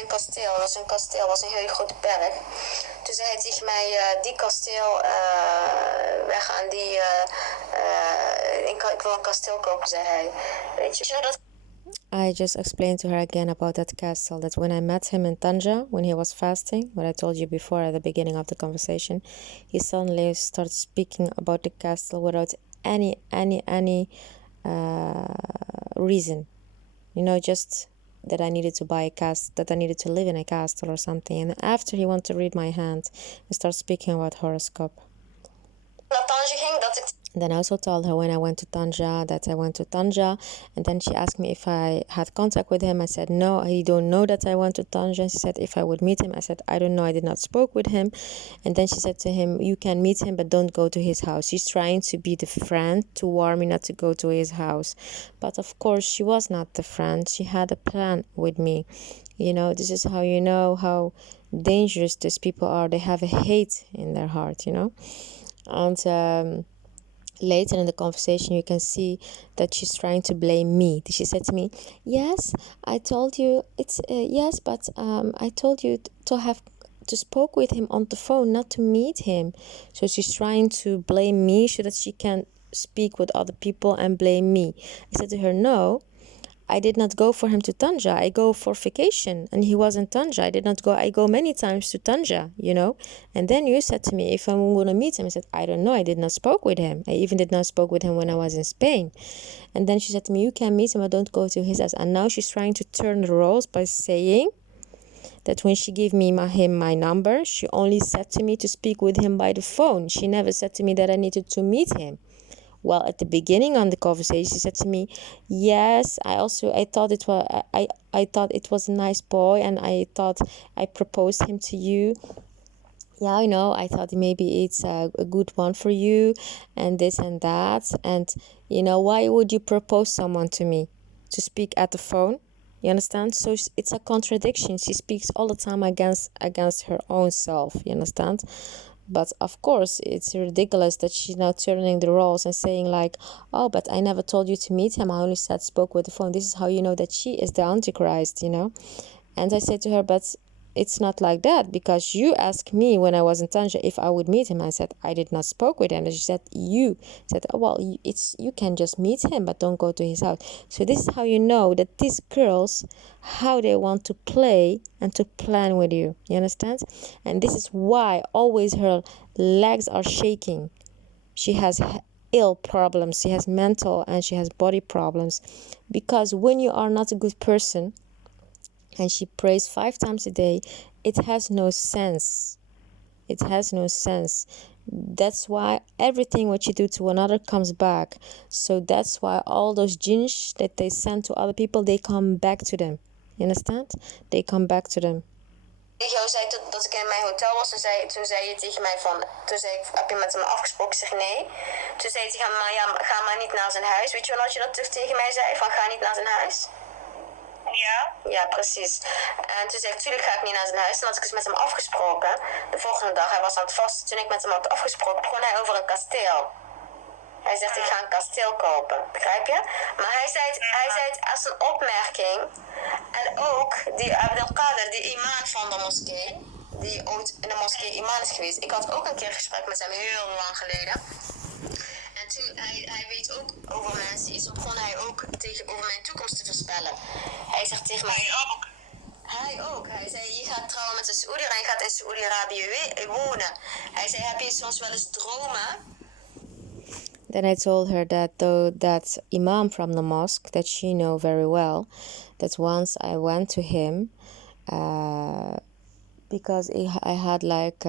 een kasteel. Dat was een kasteel, was een hele grote berg. Toen zei hij tegen mij, die kasteel, wij gaan die, ik wil een kasteel kopen, zei hij. Weet je dat... I just explained to her again about that castle, that when I met him in Tanja, when he was fasting, what I told you before at the beginning of the conversation, he suddenly started speaking about the castle without any reason. You know, just that I needed to buy a castle, that I needed to live in a castle or something. And after he wanted to read my hand, he started speaking about horoscope. Then I also told her when I went to Tanja that I went to Tanja, and then she asked me if I had contact with him. I said no, he don't know that I went to Tanja. She said if I would meet him. I said I don't know, I did not spoke with him. And then she said to him, you can meet him but don't go to his house. She's trying to be the friend to warn me not to go to his house, but of course she was not the friend. She had a plan with me. You know, this is how you know how dangerous these people are. They have a hate in their heart, you know. And later in the conversation you can see that she's trying to blame me. She said to me, yes, I told you it's yes, but I told you to spoke with him on the phone, not to meet him. So she's trying to blame me so that she can speak with other people and blame me. I said to her, no, I did not go for him to Tanja. I go for vacation, and he was in Tanja. I did not go. I go many times to Tanja, you know. And then you said to me, if I'm going to meet him, I said, I don't know. I did not spoke with him. I even did not spoke with him when I was in Spain. And then she said to me, you can meet him, but don't go to his house. And now she's trying to turn the roles by saying that when she gave me my number, she only said to me to speak with him by the phone. She never said to me that I needed to meet him. Well, at the beginning on the conversation, she said to me, yes, I thought it was a nice boy, and I thought I proposed him to you. Yeah, I know, I thought maybe it's a good one for you, and this and that. And, you know, why would you propose someone to me? To speak at the phone? You understand? So it's a contradiction. She speaks all the time against her own self. You understand? But of course, it's ridiculous that she's now turning the roles and saying like, oh, but I never told you to meet him. I only spoke with the phone. This is how you know that she is the Antichrist, you know? And I said to her, but it's not like that, because you asked me when I was in Tanja if I would meet him. I said I did not spoke with him. And she said you said, oh, well, you can just meet him, but don't go to his house. So this is how you know that these girls, how they want to play and to plan with you. You understand? And this is why always her legs are shaking. She has ill problems. She has mental and she has body problems, because when you are not a good person and she prays 5 times a day, it has no sense. It has no sense. That's why everything what you do to another comes back. So that's why all those jinns that they send to other people, they come back to them. You understand? They come back to them. Jou zei dat ik in mijn hotel was, toen zei je tegen mij van, toen zei ik, heb je met hem afgesproken? Ik zeg nee. Toen zei hij tegen mij, ja, ga maar niet naar zijn huis. Weet je wel dat je dat terug tegen mij zei, van ga niet naar zijn huis? Ja? Ja, precies. En toen zei ik, tuurlijk ga ik niet naar zijn huis. Dan had ik dus met hem afgesproken. De volgende dag, hij was aan het vasten. Toen ik met hem had afgesproken, begon hij over een kasteel. Hij zegt, ik ga een kasteel kopen. Begrijp je? Maar hij zei het als een opmerking. En ook, die Abdelkader, die imam van de moskee, die ooit in de moskee imam is geweest. Ik had ook een keer gesprek met hem, heel lang geleden. En toen, hij weet ook over mensen iets. Toen begon hij ook over mijn toekomst te voorspellen. Hij zegt tegen mij... Hij ook. Hij zei, je gaat trouwen met een Saoedi en je gaat in Saoedi-Arabië wonen. Hij zei, heb je soms wel eens dromen? Then I told her that imam from the mosque that she know very well, that once I went to him because I had like,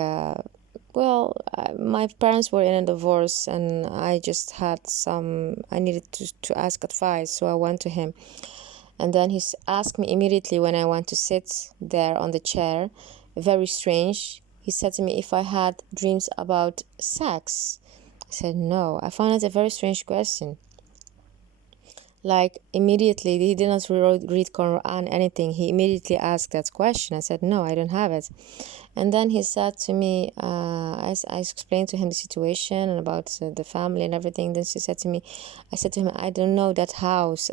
my parents were in a divorce and I just had I needed to ask advice, so I went to him. And then he asked me immediately when I went to sit there on the chair, very strange, he said to me if I had dreams about sex. I said no. I found it a very strange question. Like immediately, he did not read Quran, anything. He immediately asked that question. I said no, I don't have it. And then he said to me, I explained to him the situation and about the family and everything. Then I said to him, I don't know that house.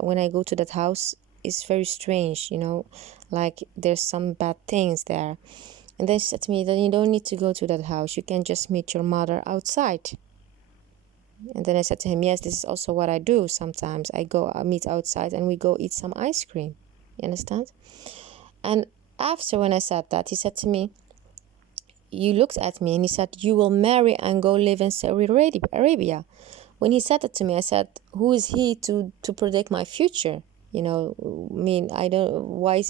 When I go to that house, is very strange, you know, like there's some bad things there. And then she said to me, then you don't need to go to that house, you can just meet your mother outside. And then I said to him, yes, this is also what I do sometimes. I meet outside and we go eat some ice cream. You understand? And after when I said that, he said to me, you looked at me and he said, you will marry and go live in Saudi Arabia. When he said that to me, I said, who is he to predict my future? You know, I mean, I don't, why,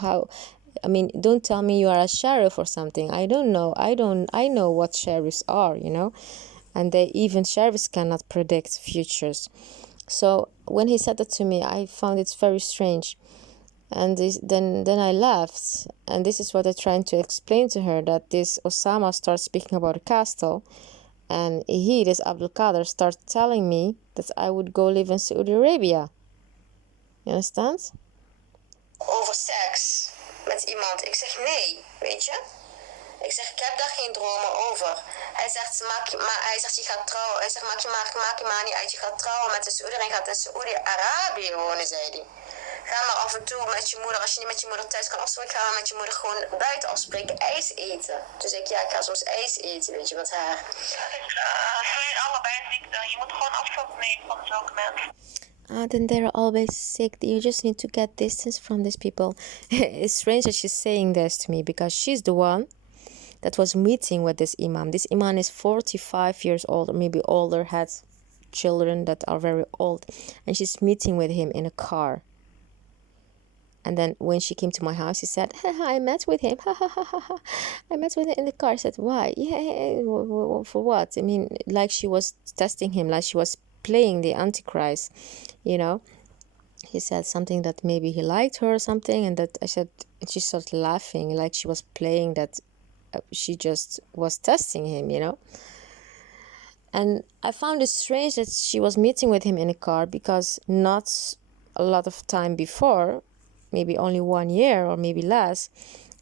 how, I mean, don't tell me you are a sheriff or something. I don't know. I know what sheriffs are, you know, and even sheriffs cannot predict futures. So when he said that to me, I found it very strange. And then I left, and this is what I'm trying to explain to her, that this Osama starts speaking about a castle, and this Abdul Qadir, starts telling me that I would go live in Saudi Arabia. You understand? Over seks met iemand. Ik zeg nee, weet je. Ik zeg, ik heb daar geen dromen over. Hij zegt, je gaat trouwen. Hij zegt, maak je maar niet uit. Je gaat trouwen met de Saoediër en gaat in Saoedi-Arabië wonen, zei hij. Ga maar af en toe met je moeder, als je niet met je moeder thuis kan afspreken, ga maar met je moeder gewoon buiten afspreken, ijs eten. Dus ik ga soms ijs eten, weet je, met haar. Jullie allebei ziek dan. Je moet gewoon afstand nemen van zulke mensen. Then they're always sick. You just need to get distance from these people. It's strange that she's saying this to me, because she's the one that was meeting with this imam. This imam is 45 years old, or maybe older, has children that are very old, and she's meeting with him in a car. And then when she came to my house, she said, I met with him. I met with him in the car. I said, why? Yeah, for what? I mean, like she was testing him, like she was playing the Antichrist, you know. He said something that maybe he liked her or something, and that I said, she started laughing, like she was playing that she just was testing him, you know. And I found it strange that she was meeting with him in a car, because not a lot of time before, maybe only 1 year or maybe less,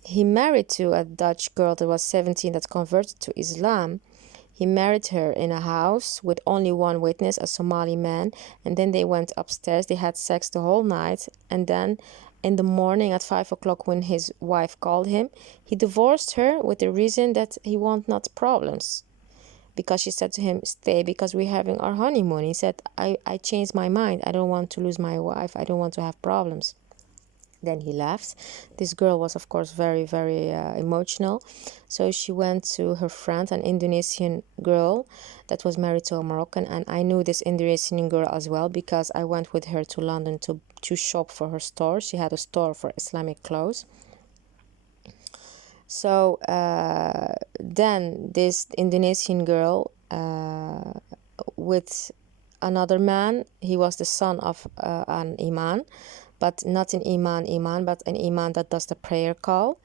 he married to a Dutch girl that was 17 that converted to Islam. He married her in a house with only one witness, a Somali man, and then they went upstairs. They had sex the whole night, and then in the morning at 5 o'clock, when his wife called him, he divorced her with the reason that he want not problems. Because she said to him, stay, because we're having our honeymoon. He said, I changed my mind. I don't want to lose my wife. I don't want to have problems. Then he left. This girl was, of course, very, very emotional. So she went to her friend, an Indonesian girl that was married to a Moroccan. And I knew this Indonesian girl as well, because I went with her to London to shop for her store. She had a store for Islamic clothes. So then this Indonesian girl with another man, he was the son of an imam, but not an imam, but an imam that does the prayer call.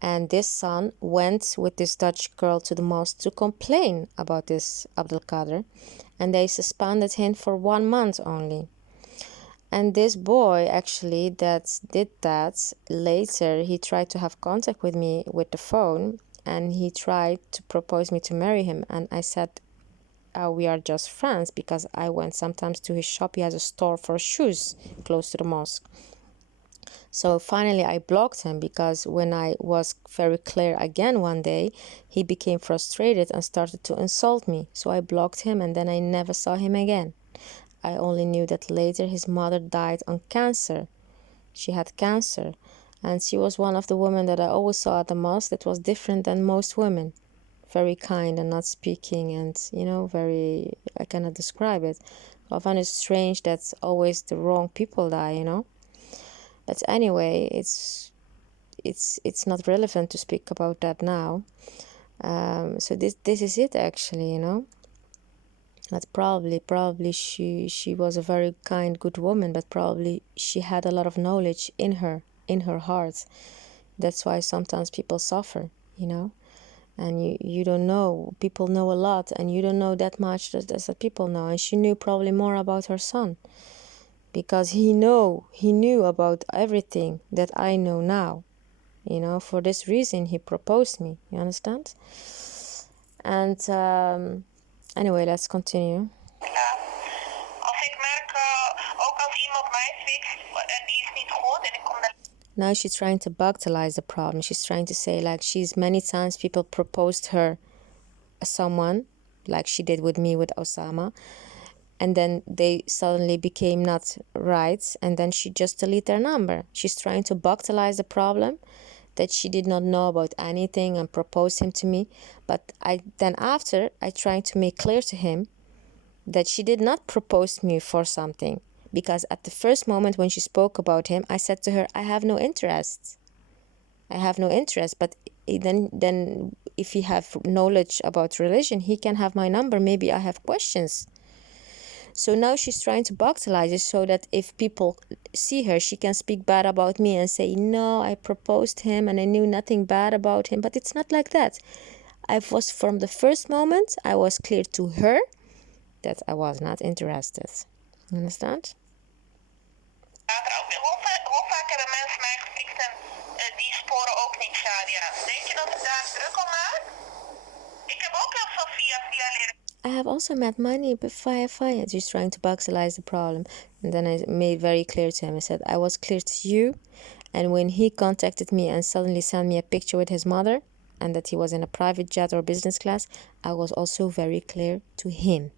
And this son went with this Dutch girl to the mosque to complain about this Abdul Qadir, and they suspended him for 1 month only. And this boy actually that did that, later he tried to have contact with me with the phone, and he tried to propose me to marry him. And I said, we are just friends, because I went sometimes to his shop. He has a store for shoes close to the mosque. So finally I blocked him, because when I was very clear again one day, he became frustrated and started to insult me. So I blocked him, and then I never saw him again. I only knew that later his mother died on cancer. She had cancer, and she was one of the women that I always saw at the mosque that was different than most women. Very kind and not speaking, and, you know, very, I cannot describe it. I find it strange that always the wrong people die, you know. But anyway, it's not relevant to speak about that now. So this is it actually, you know. But probably she was a very kind, good woman, but probably she had a lot of knowledge in her heart. That's why sometimes people suffer, you know. And you don't know, people know a lot, and you don't know that much as the people know. And she knew probably more about her son, because he knew about everything that I know now, you know. For this reason he proposed me, you understand. And anyway, let's continue. Ja. Als ik merk, ook als iemand mij fixt en die is niet Now she's trying to bagatellize the problem. She's trying to say like she's many times people proposed her someone like she did with me with Osama, and then they suddenly became not right, and then she just delete their number. She's trying to bagatellize the problem that she did not know about anything and propose him to me. But after I tried to make clear to him that she did not propose me for something, because at the first moment when she spoke about him, I said to her, I have no interest. But then if he have knowledge about religion, he can have my number. Maybe I have questions. So now she's trying to bagatellize it so that if people see her, she can speak bad about me and say, no, I proposed him and I knew nothing bad about him. But it's not like that. From the first moment, I was clear to her that I was not interested. You understand? Hoe vaak hebben mensen mij gefixt en die sporen ook niet, Shadia? Denk je dat ik daar druk om maak? Ik heb ook heel veel via leren. I have also met money, but fire, just trying to bagatellize the problem. And then I made very clear to him. I said, I was clear to you. And when he contacted me and suddenly sent me a picture with his mother, and that he was in a private jet or business class, I was also very clear to him.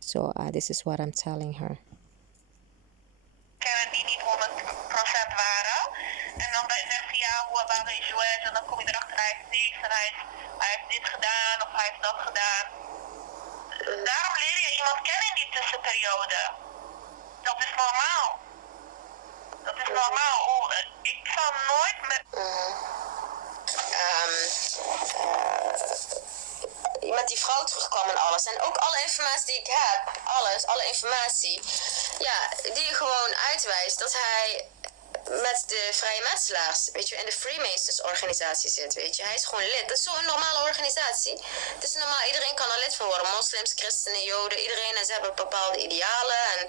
So this is what I'm telling her. Die niet 100% waren. En dan zegt hij, ja, waar is Joël? En dan kom je erachter, hij heeft niks en hij heeft dit gedaan of hij heeft dat gedaan. Daarom leer je iemand kennen in die tussenperiode. Dat is normaal. Dat is normaal. Ik zal nooit met... met die vrouw terugkwam en alles. En ook alle informatie die ik heb, alle informatie, ja, die je gewoon uitwijst dat hij met de vrije metselaars, weet je, in de Freemasons organisatie zit, weet je. Hij is gewoon lid. Dat is zo'n normale organisatie. Het is normaal, iedereen kan er lid van worden. Moslims, christenen, joden, iedereen. En ze hebben bepaalde idealen en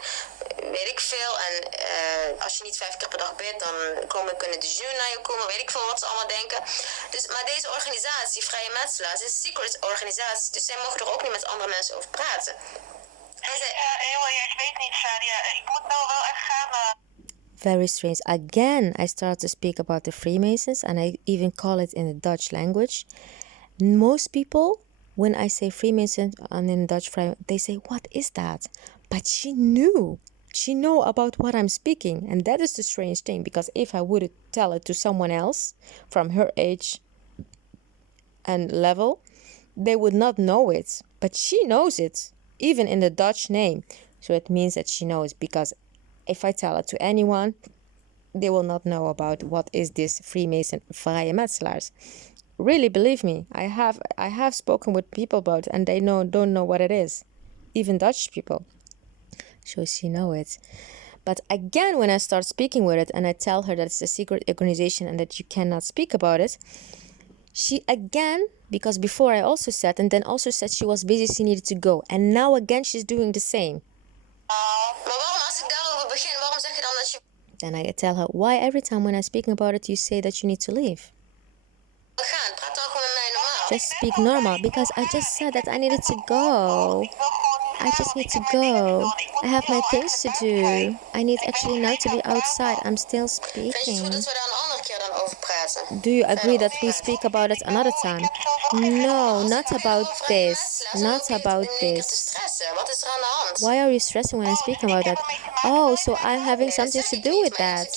weet ik veel. En als je niet 5 keer per dag bidt, dan kunnen de jun naar je komen. Weet ik veel wat ze allemaal denken. Dus, maar deze organisatie, vrije metselaars, is een secret organisatie. Dus zij mogen er ook niet met andere mensen over praten. En zij... ik weet niet, Shadia. Ik moet nou wel echt gaan... Very strange. Again, I start to speak about the Freemasons, and I even call it in the Dutch language. Most people, when I say Freemason and in Dutch, they say, what is that? But she knew about what I'm speaking. And that is the strange thing, because if I would tell it to someone else from her age and level, they would not know it. But she knows it, even in the Dutch name. So it means that she knows, because if I tell it to anyone, they will not know about what is this Freemason vrije metselaars. Really, believe me, I have spoken with people about it, and they don't know what it is, even Dutch people. So she know it. But again, when I start speaking with it and I tell her that it's a secret organization and that you cannot speak about it, she again, because before I also said, and then also said she was busy, she needed to go, and now again she's doing the same. Maar waarom als ik daarover begin, waarom zeg je dan dat je... Then I tell her, why every time when I'm speaking about it, you say that you need to leave? Gaan, praat dan gewoon met mij normaal. Just speak normal, because I just said that I needed to go. I just need to go. I have my things to do. I need actually now to be outside. I'm still speaking. Vind je het goed dat we daar een andere keer dan over praten? Do you agree that we speak about it another time? No, not about this. Not about this. Wat is er aan de hand? Why are you stressing when I'm speaking about that? Oh, so I'm having something to do with that.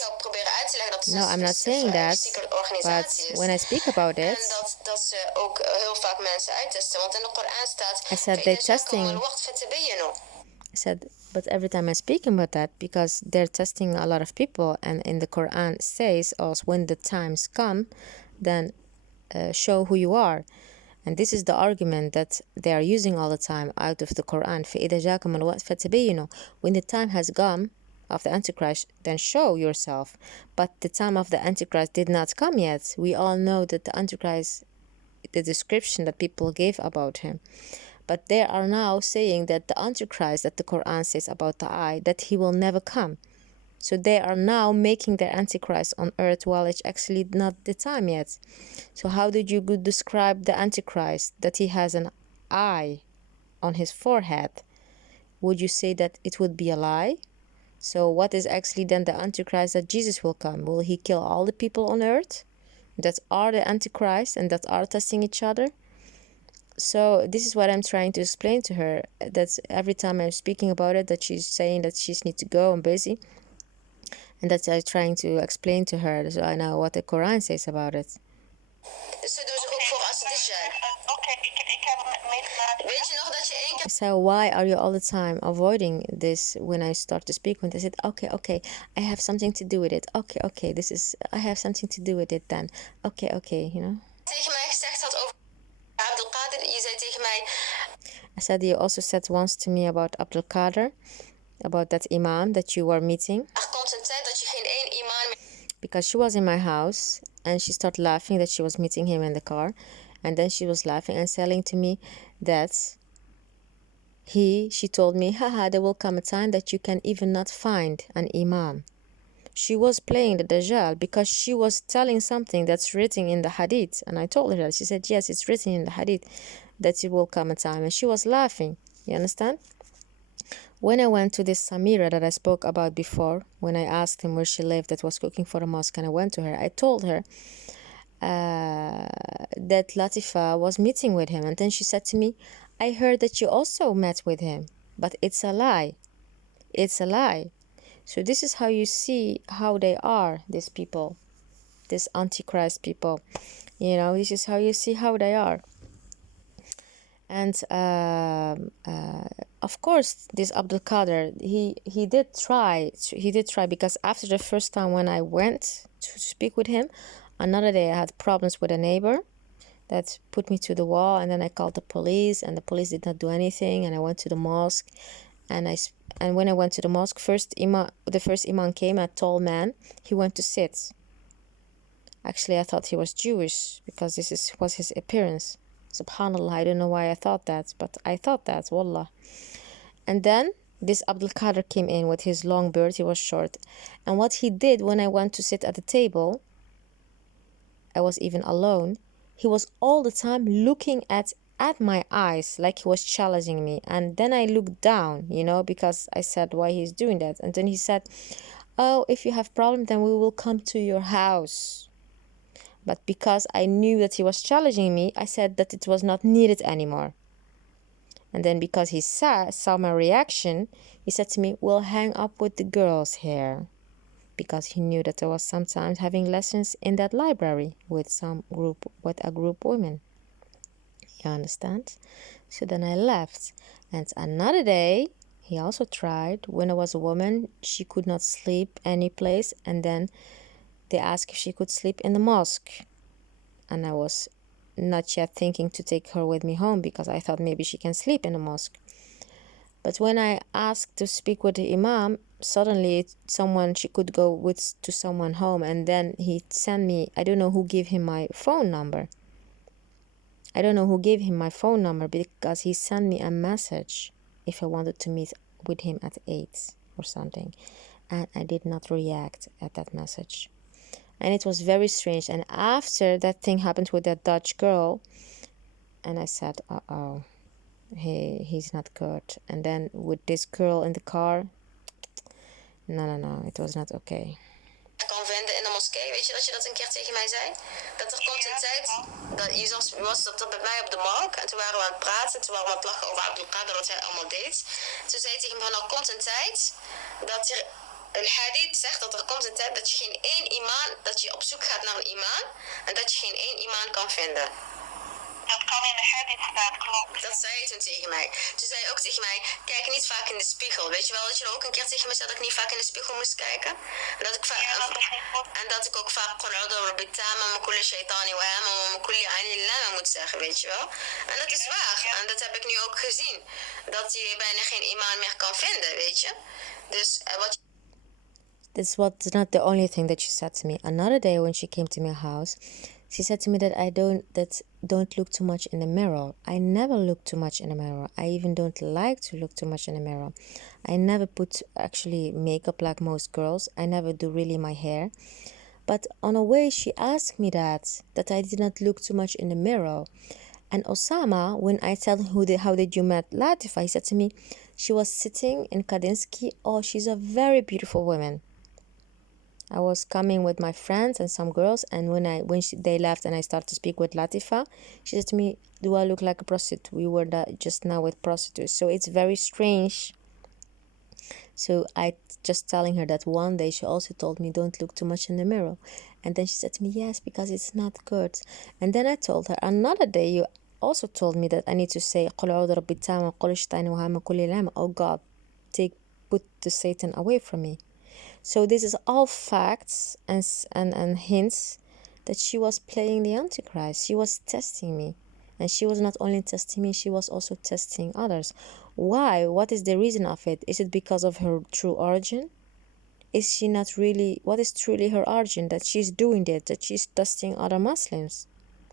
No, I'm not saying that. But when I speak about it, En dat ze ook heel vaak mensen uittesten. Want in de Koran staat... I said they're testing. I said, but every time I speak about that, because they're testing a lot of people, and in the Quran says also when the times come, then show who you are. And this is the argument that they are using all the time out of the Quran. When the time has come of the Antichrist, then show yourself. But the time of the Antichrist did not come yet. We all know that the Antichrist, the description that people gave about him. But they are now saying that the Antichrist that the Quran says about the eye, that he will never come. So they are now making their Antichrist on earth while it's actually not the time yet. So how did you describe the Antichrist, that he has an eye on his forehead? Would you say that it would be a lie? So what is actually then the Antichrist that Jesus will come? Will he kill all the people on earth that are the Antichrist and that are testing each other? So this is what I'm trying to explain to her, that every time I'm speaking about it, that she's saying that she needs to go, I'm busy. And that's I'm trying to explain to her, so I know what the Quran says about it. Dus ze doen zich ook voor als Dajjal. Oké, ik heb het meegemaakt. Weet je nog dat je één keer... So why are you all the time avoiding this when I start to speak? When I said, okay, I have something to do with it. Okay, this is, I have something to do with it then. Okay, you know. Tegen mij gezegd had over Abdul Qadir, je zei tegen mij... I said, you also said once to me about Abdul Qadir, about that imam that you were meeting. Er komt een tijd dat je geen één imam meer... Because she was in my house and she started laughing that she was meeting him in the car. And then she was laughing and telling to me that she told me, haha, there will come a time that you can even not find an imam. She was playing the Dajjal because she was telling something that's written in the Hadith. And I told her that. She said, yes, it's written in the Hadith that it will come a time. And she was laughing. You understand? When I went to this Samira that I spoke about before, when I asked him where she lived that was cooking for the mosque, and I went to her, I told her that Latifa was meeting with him. And then she said to me, I heard that you also met with him, but it's a lie. It's a lie. So this is how you see how they are, these people, these Antichrist people. You know, this is how you see how they are. And of course, this Abdul Qadir, he did try because after the first time when I went to speak with him, another day I had problems with a neighbor that put me to the wall, and then I called the police, and the police did not do anything, and I went to the mosque, and when I went to the mosque, the first imam came, a tall man. He went to sit. Actually, I thought he was Jewish because was his appearance. Subhanallah, I don't know why I thought that, but I thought that, wallah. And then this Abdul Qadir came in with his long beard. He was short. And what he did when I went to sit at the table, I was even alone, he was all the time looking at my eyes like he was challenging me. And then I looked down, you know, because I said why he's doing that. And then he said, oh, if you have problem, then we will come to your house. But because I knew that he was challenging me, I said that it was not needed anymore. And then because he saw my reaction, he said to me, we'll hang up with the girls here. Because he knew that I was sometimes having lessons in that library with a group of women. You understand? So then I left. And another day, he also tried. When I was a woman, she could not sleep any place. And then they asked if she could sleep in the mosque. And I was not yet thinking to take her with me home because I thought maybe she can sleep in the mosque. But when I asked to speak with the imam, suddenly she could go to someone home, and then he sent me, I don't know who gave him my phone number. Because he sent me a message if I wanted to meet with him at 8 or something. And I did not react at that message. And it was very strange. And after that thing happened with that Dutch girl, and I said, uh-oh. He's not good. And then with this girl in the car, no, it was not okay. Kan vinden in de moskee, weet je dat een keer tegen mij zei? Dat er komt een tijd, je was dat bij mij op de markt en toen waren we aan het praten, toen waren we aan het lachen over Abdul Qadir, wat hij allemaal deed. Toen zei hij tegen me, er komt een tijd dat er een hadith zegt dat er komt een tijd dat je geen één imam, dat je op zoek gaat naar een imam en dat je geen één imam kan vinden. Dat kan in de hadith staan, klopt. Dat zei hij toen tegen mij. Toen zei hij ook tegen mij, kijk niet vaak in de spiegel. Weet je wel dat je ook een keer tegen me zei dat ik niet vaak in de spiegel moest kijken? En dat ik, ik ook vaak moet zeggen, weet je wel. En dat is waar. En dat heb ik nu ook gezien. Dat je bijna geen imam meer kan vinden, weet je. Dus wat... This was not the only thing that she said to me. Another day when she came to my house, she said to me that don't look too much in the mirror. I never look too much in the mirror. I even don't like to look too much in the mirror. I never put actually makeup like most girls. I never do really my hair. But on a way, she asked me that I did not look too much in the mirror. And Osama, when I tell him how did you met Latifa, he said to me, She was sitting in Kadinsky. Oh, she's a very beautiful woman. I was coming with my friends and some girls, and when they left and I started to speak with Latifa, she said to me, "Do I look like a prostitute? We were just now with prostitutes." So it's very strange. So I just telling her that one day she also told me, "Don't look too much in the mirror," and then she said to me, "Yes, because it's not good." And then I told her another day, "You also told me that I need to say, oh God, put the Satan away from me." So this is all facts and hints that she was playing the Antichrist. She was testing me. And she was not only testing me, she was also testing others. Why? What is the reason of it? Is it because of her true origin? Is she not really, what is truly her origin? That she's doing it, that she's testing other Muslims?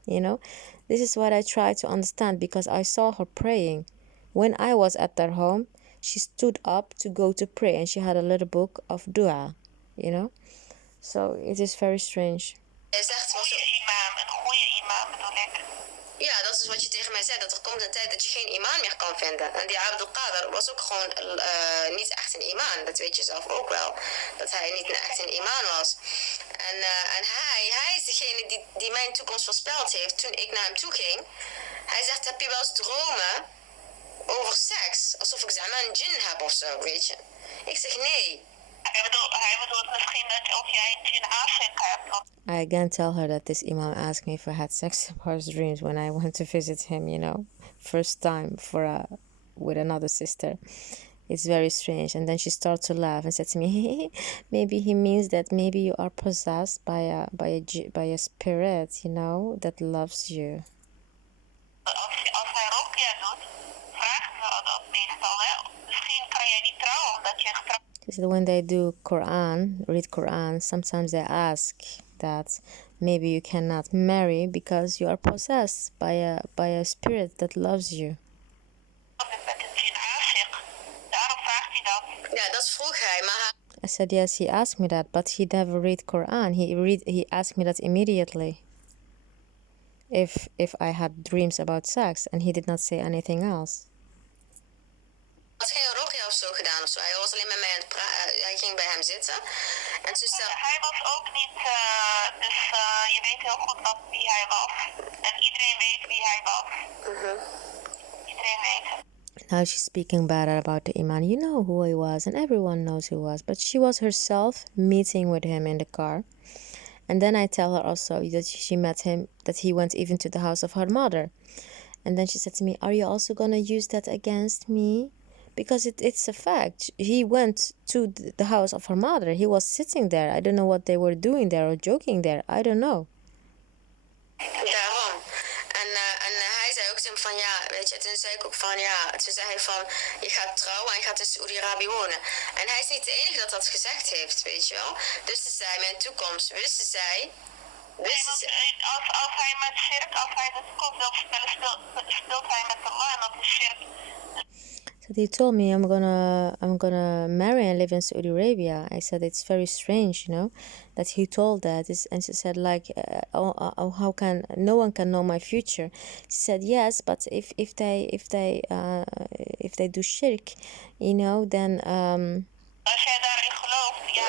You know, this is what I try to understand, because I saw her praying. When I was at their home, she stood up to go to pray, and she had a little book of dua, you know. So it is very strange. Hij zegt van een goede imam bedoel ik. Ja, dat is wat je tegen mij zei. Dat er komt een tijd dat je geen imam meer kan vinden. En die Abdul Qadir was ook gewoon niet echt een imam. Dat weet je zelf ook wel. Dat hij niet echt een imam was. En hij is degene die mijn toekomst voorspeld heeft toen ik naar hem toe ging. Hij zegt, heb je wel eens dromen over seks? Alsof ik zeg maar een djinn heb of zo, weet je. Ik zeg nee. Hij bedoelt misschien dat of jij een djinn aanschrik hebt. I again tell her that this imam asked me if I had sex about dreams when I went to visit him, you know, first time with another sister. It's very strange. And then she started to laugh and said to me, maybe he means that maybe you are possessed by a spirit, you know, that loves you. Als hij rokja doet, vragen ze dat meestal, hè. Misschien kan jij niet trouwen omdat je getrouwd. She said when they read Quran, sometimes they ask that maybe you cannot marry because you are possessed by a spirit that loves you. Ja, dat vroeg hij, maar I said yes, he asked me that, but he never read Quran. He asked me that immediately. If I had dreams about sex, and he did not say anything else. Hij had geen rokja of zo gedaan of zo. Hij was alleen met mij aan het praten. Hij ging bij hem zitten. En toen hij was ook niet, dus je weet heel goed wie hij was. En iedereen weet wie hij was. Iedereen weet het. Now she's speaking better about the Imam. You know who he was, and everyone knows who he was. But she was herself meeting with him in the car. And then I tell her also that she met him, that he went even to the house of her mother. And then she said to me, "Are you also going to use that against me?" Because it's a fact. He went to the house of her mother. He was sitting there. I don't know what they were doing there or joking there. I don't know. Daarom. En hij zei ook tegen van ja, weet je, toen zei ik ook van ja, toen zei hij van je gaat trouwen en je gaat in Saoedi-Arabië wonen. En hij is niet de enige dat gezegd heeft, weet je wel. Dus ze zei, mijn toekomst wisten zij. Als hij met shirk, als hij de toekomst wil spelen, speelt hij met Allah en dat is shirk. So he told me I'm gonna marry and live in Saudi Arabia. I said it's very strange, you know, that he told that. And she said like, how can no one can know my future? She said yes, but if they do shirk, you know, then Als jij daarin gelooft, ja.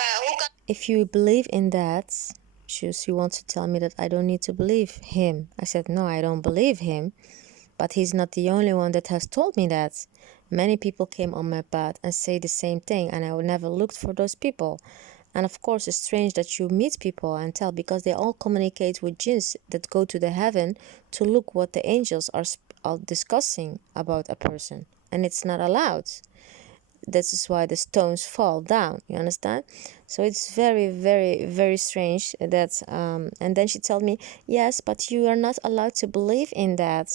If you believe in that, she wants to tell me that I don't need to believe him. I said no, I don't believe him, but he's not the only one that has told me that. Many people came on my path and say the same thing, and I never looked for those people. And of course, it's strange that you meet people and tell, because they all communicate with jinns that go to the heaven to look what the angels are discussing about a person, and it's not allowed. This is why the stones fall down, you understand? So it's very, very, very strange that and then she told me, yes, but you are not allowed to believe in that.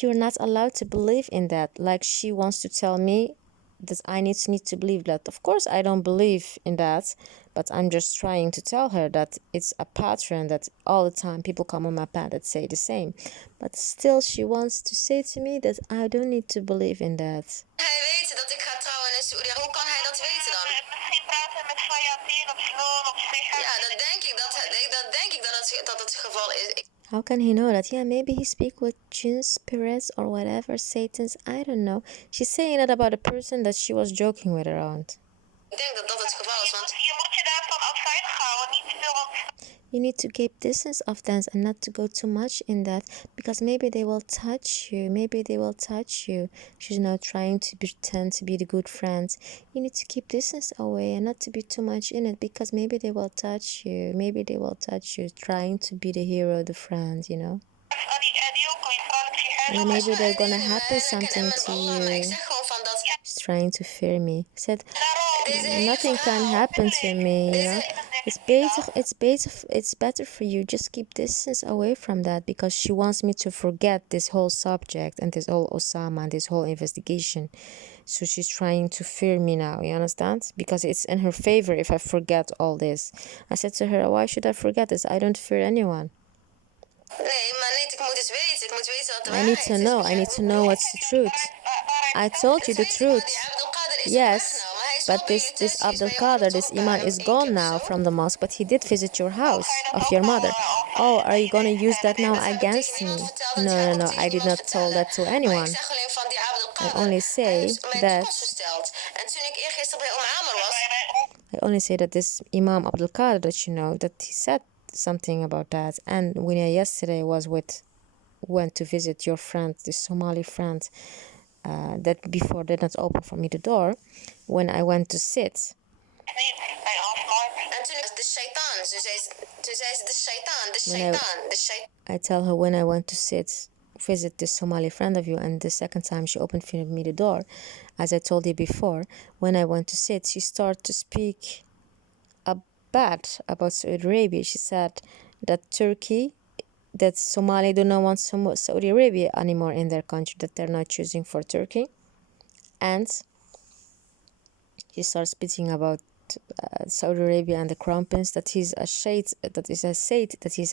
You're not allowed to believe in that. Like she wants to tell me that I need to believe that. Of course I don't believe in that, but I'm just trying to tell her that it's a pattern that all the time people come on my path that say the same. But still she wants to say to me that I don't need to believe in that. Hij weet dat ik ga trouwen in Saoedi. Hoe kan hij dat weten dan? Misschien praten met Fayatin of Sloan of Sigar. Ja, dat denk ik dat het geval is. How can he know that? Yeah, maybe he speak with jinn spirits or whatever, Satan's, I don't know. She's saying that about a person that she was joking with around. Ik denk dat dat het geval is, want je moet je daarvan afscheid houden, niet te veel You need to keep distance of them and not to go too much in that, because maybe they will touch you. Maybe they will touch you. She's now trying to pretend to be the good friends. You need to keep distance away and not to be too much in it, because maybe they will touch you. Maybe they will touch you, trying to be the hero, the friend, you know. And maybe they're gonna happen something to you. She's trying to fear me. Said nothing can happen to me, you know. It's better for you. Just keep distance away from that, because she wants me to forget this whole subject and this whole Osama and this whole investigation. So she's trying to fear me now, you understand? Because it's in her favor if I forget all this. I said to her, why should I forget this? I don't fear anyone. Nee, maar niet, ik moet dus weten. Ik moet weten wat de I need to know. I need to know what's the truth. I told you the truth. Yes, but this Abdul Qadir, this Iman is gone now from the mosque, but he did visit your house of your mother. Oh, are you gonna use that now against me? No, I did not tell that to anyone. I only say that I only say that this Imam Abdul Qadir that you know, that he said something about that. And when I yesterday went to visit your friend, this Somali friend, that before did not open for me the door, when I went to sit. I tell her when I went to visit this Somali friend of you, and the second time she opened for me the door, as I told you before, when I went to sit, she started to speak bad about Saudi Arabia. She said that that Somali do not want Saudi Arabia anymore in their country, that they're not choosing for Turkey. And he starts speaking about Saudi Arabia and the Crown Prince, that he's a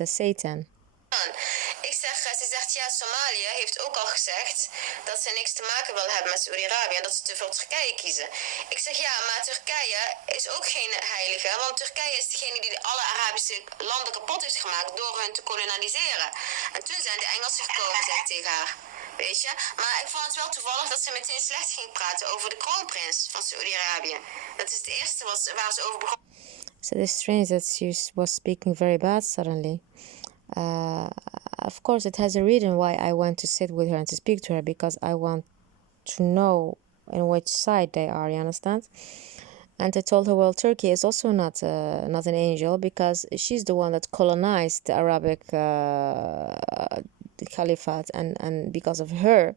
Satan. Ik zeg, ze zegt ja, Somalië heeft ook al gezegd dat ze niks te maken wil hebben met Saudi-Arabië en dat ze te veel Turkije kiezen. Ik zeg ja, maar Turkije is ook geen heilige, want Turkije is degene die alle Arabische landen kapot heeft gemaakt door hun te koloniseren. En toen zijn de Engelsen gekomen, zei ik tegen haar. Weet je? Maar ik vond het wel toevallig dat ze meteen slecht ging praten over de kroonprins van Saudi-Arabië. Dat is het eerste waar ze over begon. So it's strange that she was speaking very bad suddenly. Of course, it has a reason why I want to sit with her and to speak to her, because I want to know in which side they are, you understand? And I told her, well, Turkey is also not an angel, because she's the one that colonized the Arabic the caliphate, and because of her,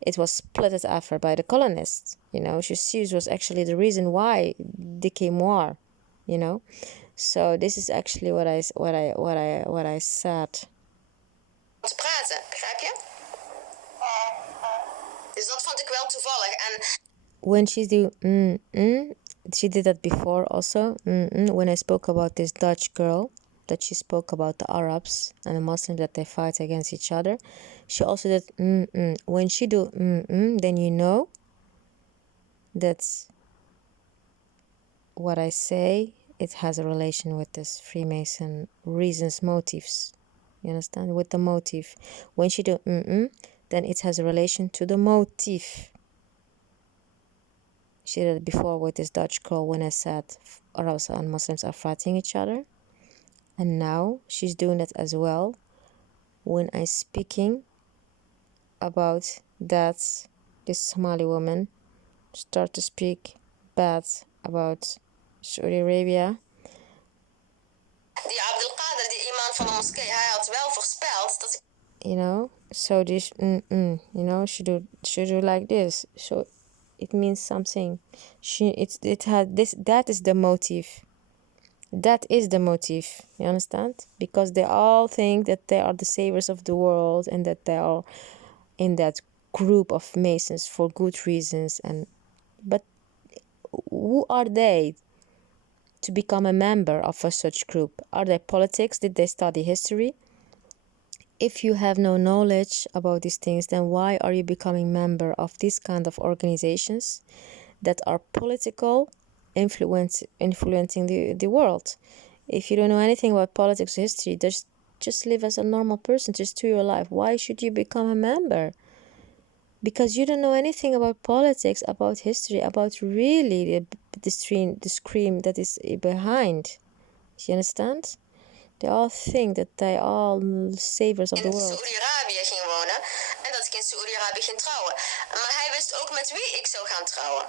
it was split after by the colonists. You know, she was actually the reason why they came war, you know. So this is actually what I said. Te praten, begrijp je? Dus dat vond ik wel toevallig. En when she's doing she did that before also. When I spoke about this Dutch girl, that she spoke about the Arabs and the Muslims, that they fight against each other, she also did when she do then you know that's what I say. It has a relation with this Freemason reasons, motives. You understand? With the motive. When she do then it has a relation to the motive. She did it before with this Dutch girl when I said Arabs and Muslims are fighting each other. And now she's doing that as well when I'm speaking about that this Somali woman start to speak bad about Saudi Arabia. Die Abdul Qadir, die imam van de moskee, hij had wel voorspeld dat... You know, so this, you know, she do like this. So it means something. It had this. That is the motive. That is the motive. You understand? Because they all think that they are the saviors of the world and that they are in that group of Masons for good reasons. But who are they to become a member of a such group? Are they politics? Did they study history? If you have no knowledge about these things, then why are you becoming member of these kind of organizations that are political, influencing the world? If you don't know anything about politics or history, just live as a normal person, just do your life. Why should you become a member? Because you don't know anything about politics, about history, about really the scream that is behind. You understand? They all think that they are savers of the in world. Saoedi-Arabië ging wonen en dat ik in Saoedi-Arabië ging trouwen. Maar hij wist ook met wie ik zou gaan trouwen.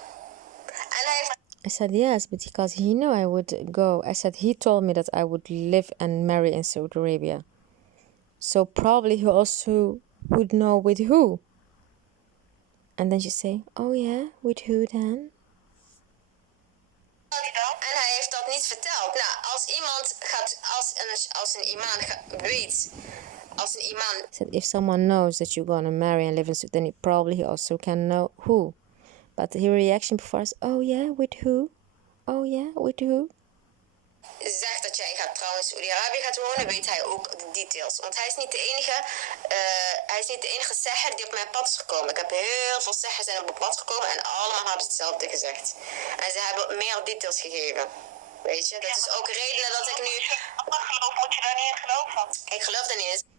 En hij heeft... I said yes, but because he knew I would go. I said he told me that I would live and marry in Saudi Arabia. So probably he also would know with who. And then she say, oh yeah, with who then? En hij heeft dat niet verteld. Nou, als iemand gaat, als een imam weet, als een imam... Said if someone knows that you're gonna marry and live in Sudan, then probably he also can know who. But his reaction before is, oh yeah, with who? Oh yeah, with who? Zegt dat jij gaat trouwen in Saoedi-Arabië gaat wonen, weet hij ook de details. Want hij is niet de enige seher die op mijn pad is gekomen. Ik heb heel veel sehers zijn op mijn pad gekomen en allemaal hebben hetzelfde gezegd. En ze hebben meer details gegeven. Weet je, dat is ook redenen dat ik nu... Wat geloof moet je daar niet in geloven? Ik geloof er niet in.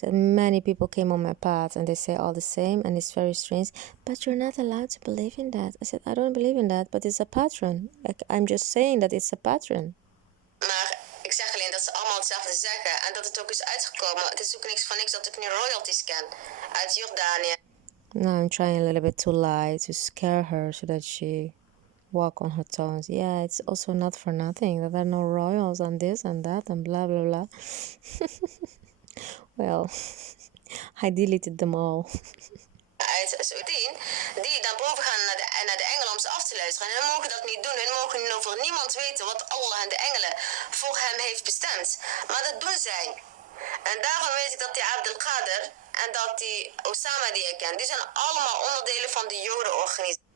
So many people came on my path and they say all the same, and it's very strange. But you're not allowed to believe in that. I said, I don't believe in that, but it's a pattern. I'm just saying that it's a pattern. Maar ik zeg alleen dat ze allemaal hetzelfde zeggen en dat het ook is uitgekomen. Het is ook niks van niks dat ik nu royalties ken uit Jordanië. Now I'm trying a little bit to lie, to scare her so that she walk on her toes. Yeah, it's also not for nothing that there are no royals and this and that and blah blah blah. Well, I deleted them all. Uit Saudi die naar boven gaan naar de engelen om ze af te luisteren. En hun mogen dat niet doen. Hun mogen over niemand weten wat Allah en de engelen voor hem heeft bestemd. Maar dat doen zij. En daarom weet ik dat die Abdelkader en dat die Osama die ik ken, die zijn allemaal onderdelen van de Jodenorganisatie.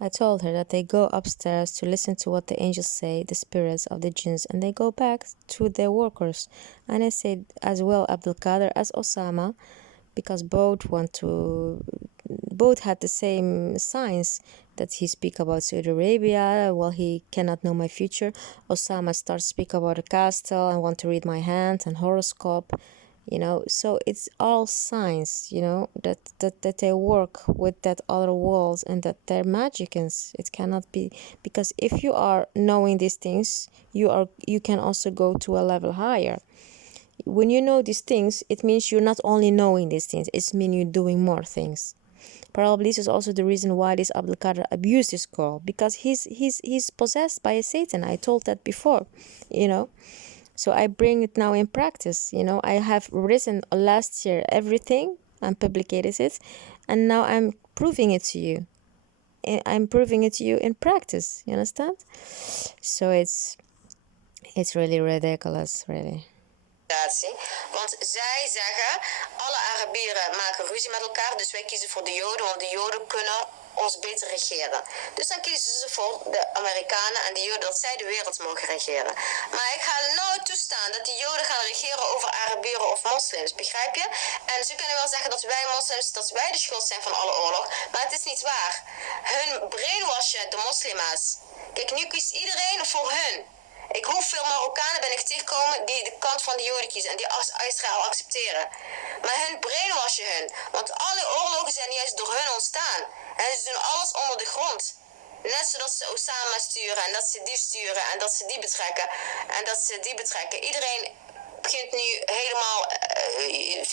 I told her that they go upstairs to listen to what the angels say, the spirits of the jinns, and they go back to their workers. And I said as well Abdelkader as Osama, because both had the same signs that he speak about Saudi Arabia. Well, he cannot know my future. Osama starts speak about a castle and want to read my hand and horoscope. So it's all signs, that they work with that other world and that they're magicians. It cannot be, because if you are knowing these things, you can also go to a level higher. When you know these things, it means you're not only knowing these things, it means you're doing more things. Probably this is also the reason why this Abdelkader abused this girl, because he's possessed by a Satan. I told that before, So I bring it now in practice. I have written last year everything and published it, and now I'm proving it to you. I'm proving it to you in practice. You understand? So it's really ridiculous, really. Want zij zeggen, alle Arabieren maken ruzie met elkaar, dus wij kiezen voor de Joden, want de Joden kunnen ons beter regeren. Dus dan kiezen ze voor de Amerikanen en de Joden dat zij de wereld mogen regeren. Maar ik ga nooit toestaan dat die Joden gaan regeren over Arabieren of moslims, begrijp je? En ze kunnen wel zeggen dat wij moslims, dat wij de schuld zijn van alle oorlog, maar het is niet waar. Hun brainwashen de moslima's. Kijk, nu kiest iedereen voor hun. Hoeveel Marokkanen ben ik tegengekomen die de kant van de Joden kiezen en die Israël accepteren. Maar hun brainwashen hun. Want alle oorlogen zijn juist door hun ontstaan. En ze doen alles onder de grond. Net zodat ze Osama sturen en dat ze die sturen en dat ze die betrekken. En dat ze die betrekken. Iedereen begint nu helemaal,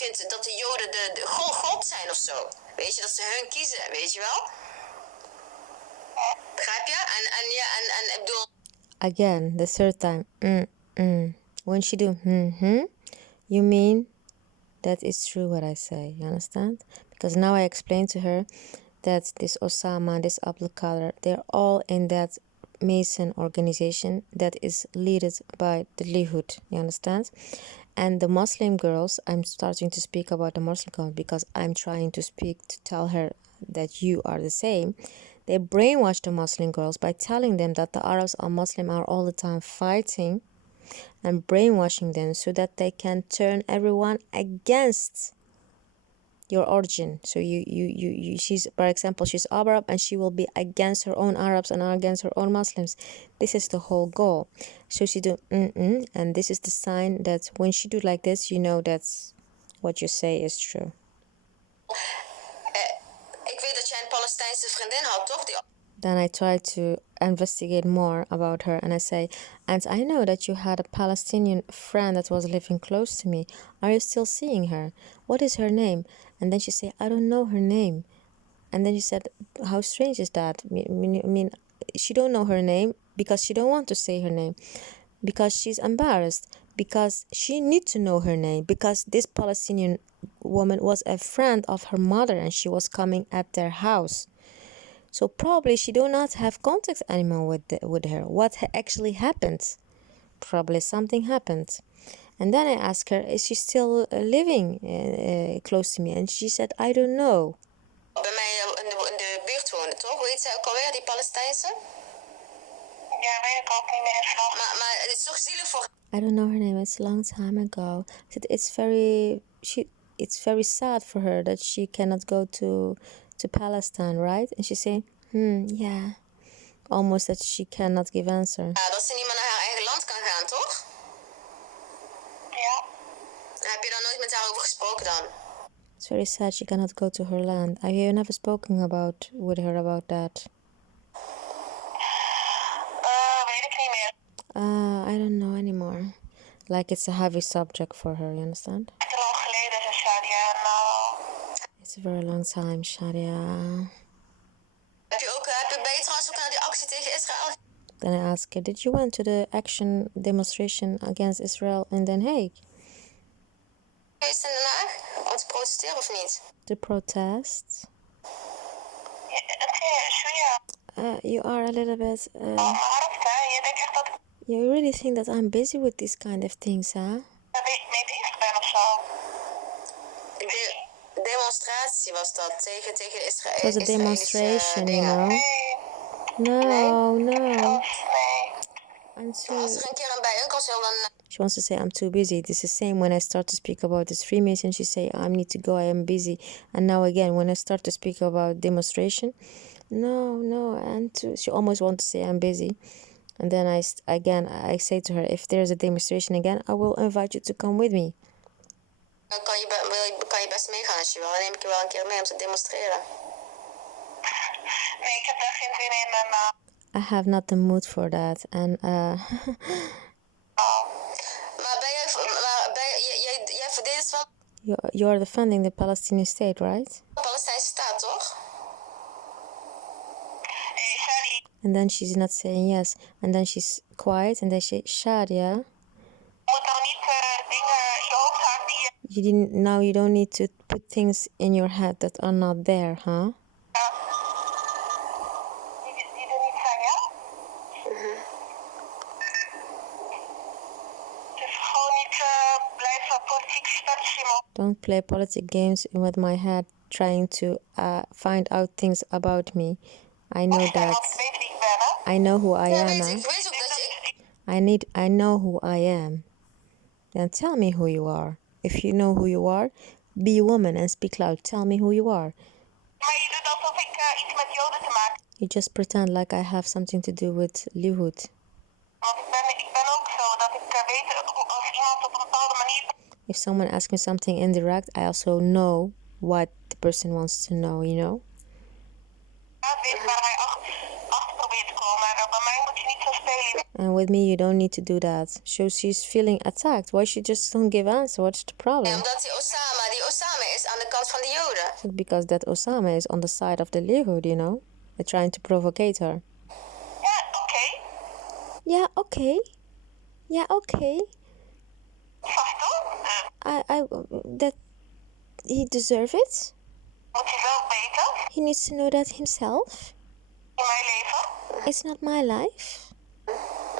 vindt dat de Joden de God zijn of zo. Weet je, dat ze hun kiezen, weet je wel? Begrijp je? En ik bedoel... Again, the third time. When she do, you mean that it's true what I say. You understand? Because now I explain to her that this Osama, this Abdelkader, they're all in that Mason organization that is led by the Lihud. You understand? And the Muslim girls, I'm starting to speak about the Muslim girls because I'm trying to tell her that you are the same. They brainwash the Muslim girls by telling them that the Arabs or Muslim are all the time fighting and brainwashing them so that they can turn everyone against your origin. So she's, for example, she's Arab and she will be against her own Arabs and against her own Muslims. This is the whole goal. So she do and this is the sign that when she do like this, you know that's what you say is true. Ik weet dat jij een Palestijnse vriendin had, toch? Then I try to investigate more about her and I say, and I know that you had a Palestinian friend that was living close to me. Are you still seeing her? What is her name? And then she said, I don't know her name. And then she said, how strange is that? I mean, she don't know her name because she don't want to say her name, because she's embarrassed, because she needs to know her name, because this Palestinian woman was a friend of her mother and she was coming at their house. So probably she do not have contact anymore with her. What actually happened? Probably something happened. And then I asked her, is she still living close to me? And she said, I don't know. Bij mij in de buurt woonde, toch? Hoe heet zij ook alweer, die Palestijnse? Ja, weet ik ook niet meer. Maar het is toch zielig voor... I don't know her name. It's a long time ago. I said, it's very sad for her that she cannot go to Palestine, right? And she said, yeah. Almost that she cannot give answer. Ja, dat ze niet meer naar haar eigen land kan gaan, toch? Ja. Heb je daar nooit met haar over gesproken dan? It's very sad she cannot go to her land. Have you never spoken with her about that? Weet ik niet meer. I don't know anymore. Like it's a heavy subject for her, you understand? Te lang geleden, zei Shadia. Nou... It's a very long time, Shadia. Ben je trouwens ook naar die actie tegen Israël? Then I asked her, did you went to the action demonstration against Israel in Den Haag? Geweest in Den Haag? Om te protesteren of niet? To protest? You are a little bit... You really think that I'm busy with these kind of things, huh? Mee bezig ben of zo. Demonstratie was dat tegen Israël. It was a demonstration, you know. No. I'm too... Als er een keer een bijeenkomst wil, dan... She wants to say I'm too busy. It's the same when I start to speak about this Freemason. She say I need to go. I am busy. And now again, when I start to speak about demonstration, no, and she almost wants to say I'm busy. And then I say to her, if there's a demonstration again, I will invite you to come with me. Dan kan je best meegaan als je wil. Dan neem ik je wel een keer mee om te demonstreren. Nee, ik heb daar geen zin in. I have not the mood for that. And Maar jij verdedigt wel... You are defending the Palestinian state, right? De Palestijnse staat, toch? Hey, Shadi. And then she's not saying yes. And then she's quiet. And then she, Shadia. Je moet nou niet dingen in je hoofd houden die je... Now you don't need to put things in your head that are not there, huh? Ja. Die er niet zijn, ja? Dus gewoon niet blijven politieke spelletjes in mijn hoofd. Don't play politic games with my head trying to find out things about me. I know that. Weet wie ik ben, hè? I know who I am. Ik weet ook dat je... I know who I am. Then tell me who you are. If you know who you are, be a woman and speak loud. Tell me who you are. Maar je doet alsof ik iets met Joden te maken. You just pretend like I have something to do with Likud. Want ik ben ook zo dat ik weet als iemand op een bepaalde manier... If someone asks me something indirect, I also know what the person wants to know, you know? Weet waar hij achter probeert te komen. Maar bij mij moet je niet zo spelen. And with me, you don't need to do that. So she's feeling attacked. Why she just don't give answer? What's the problem? Ja, omdat die Osama is aan de kant van de Joden. Because that Osama is on the side of the Likud, you know? They're trying to provocate her. Ja, oké. Yeah, okay. Yeah, okay. Wacht op. That he deserves it. Moet je zelf weten. He needs to know that himself. In mijn leven. It's not my life.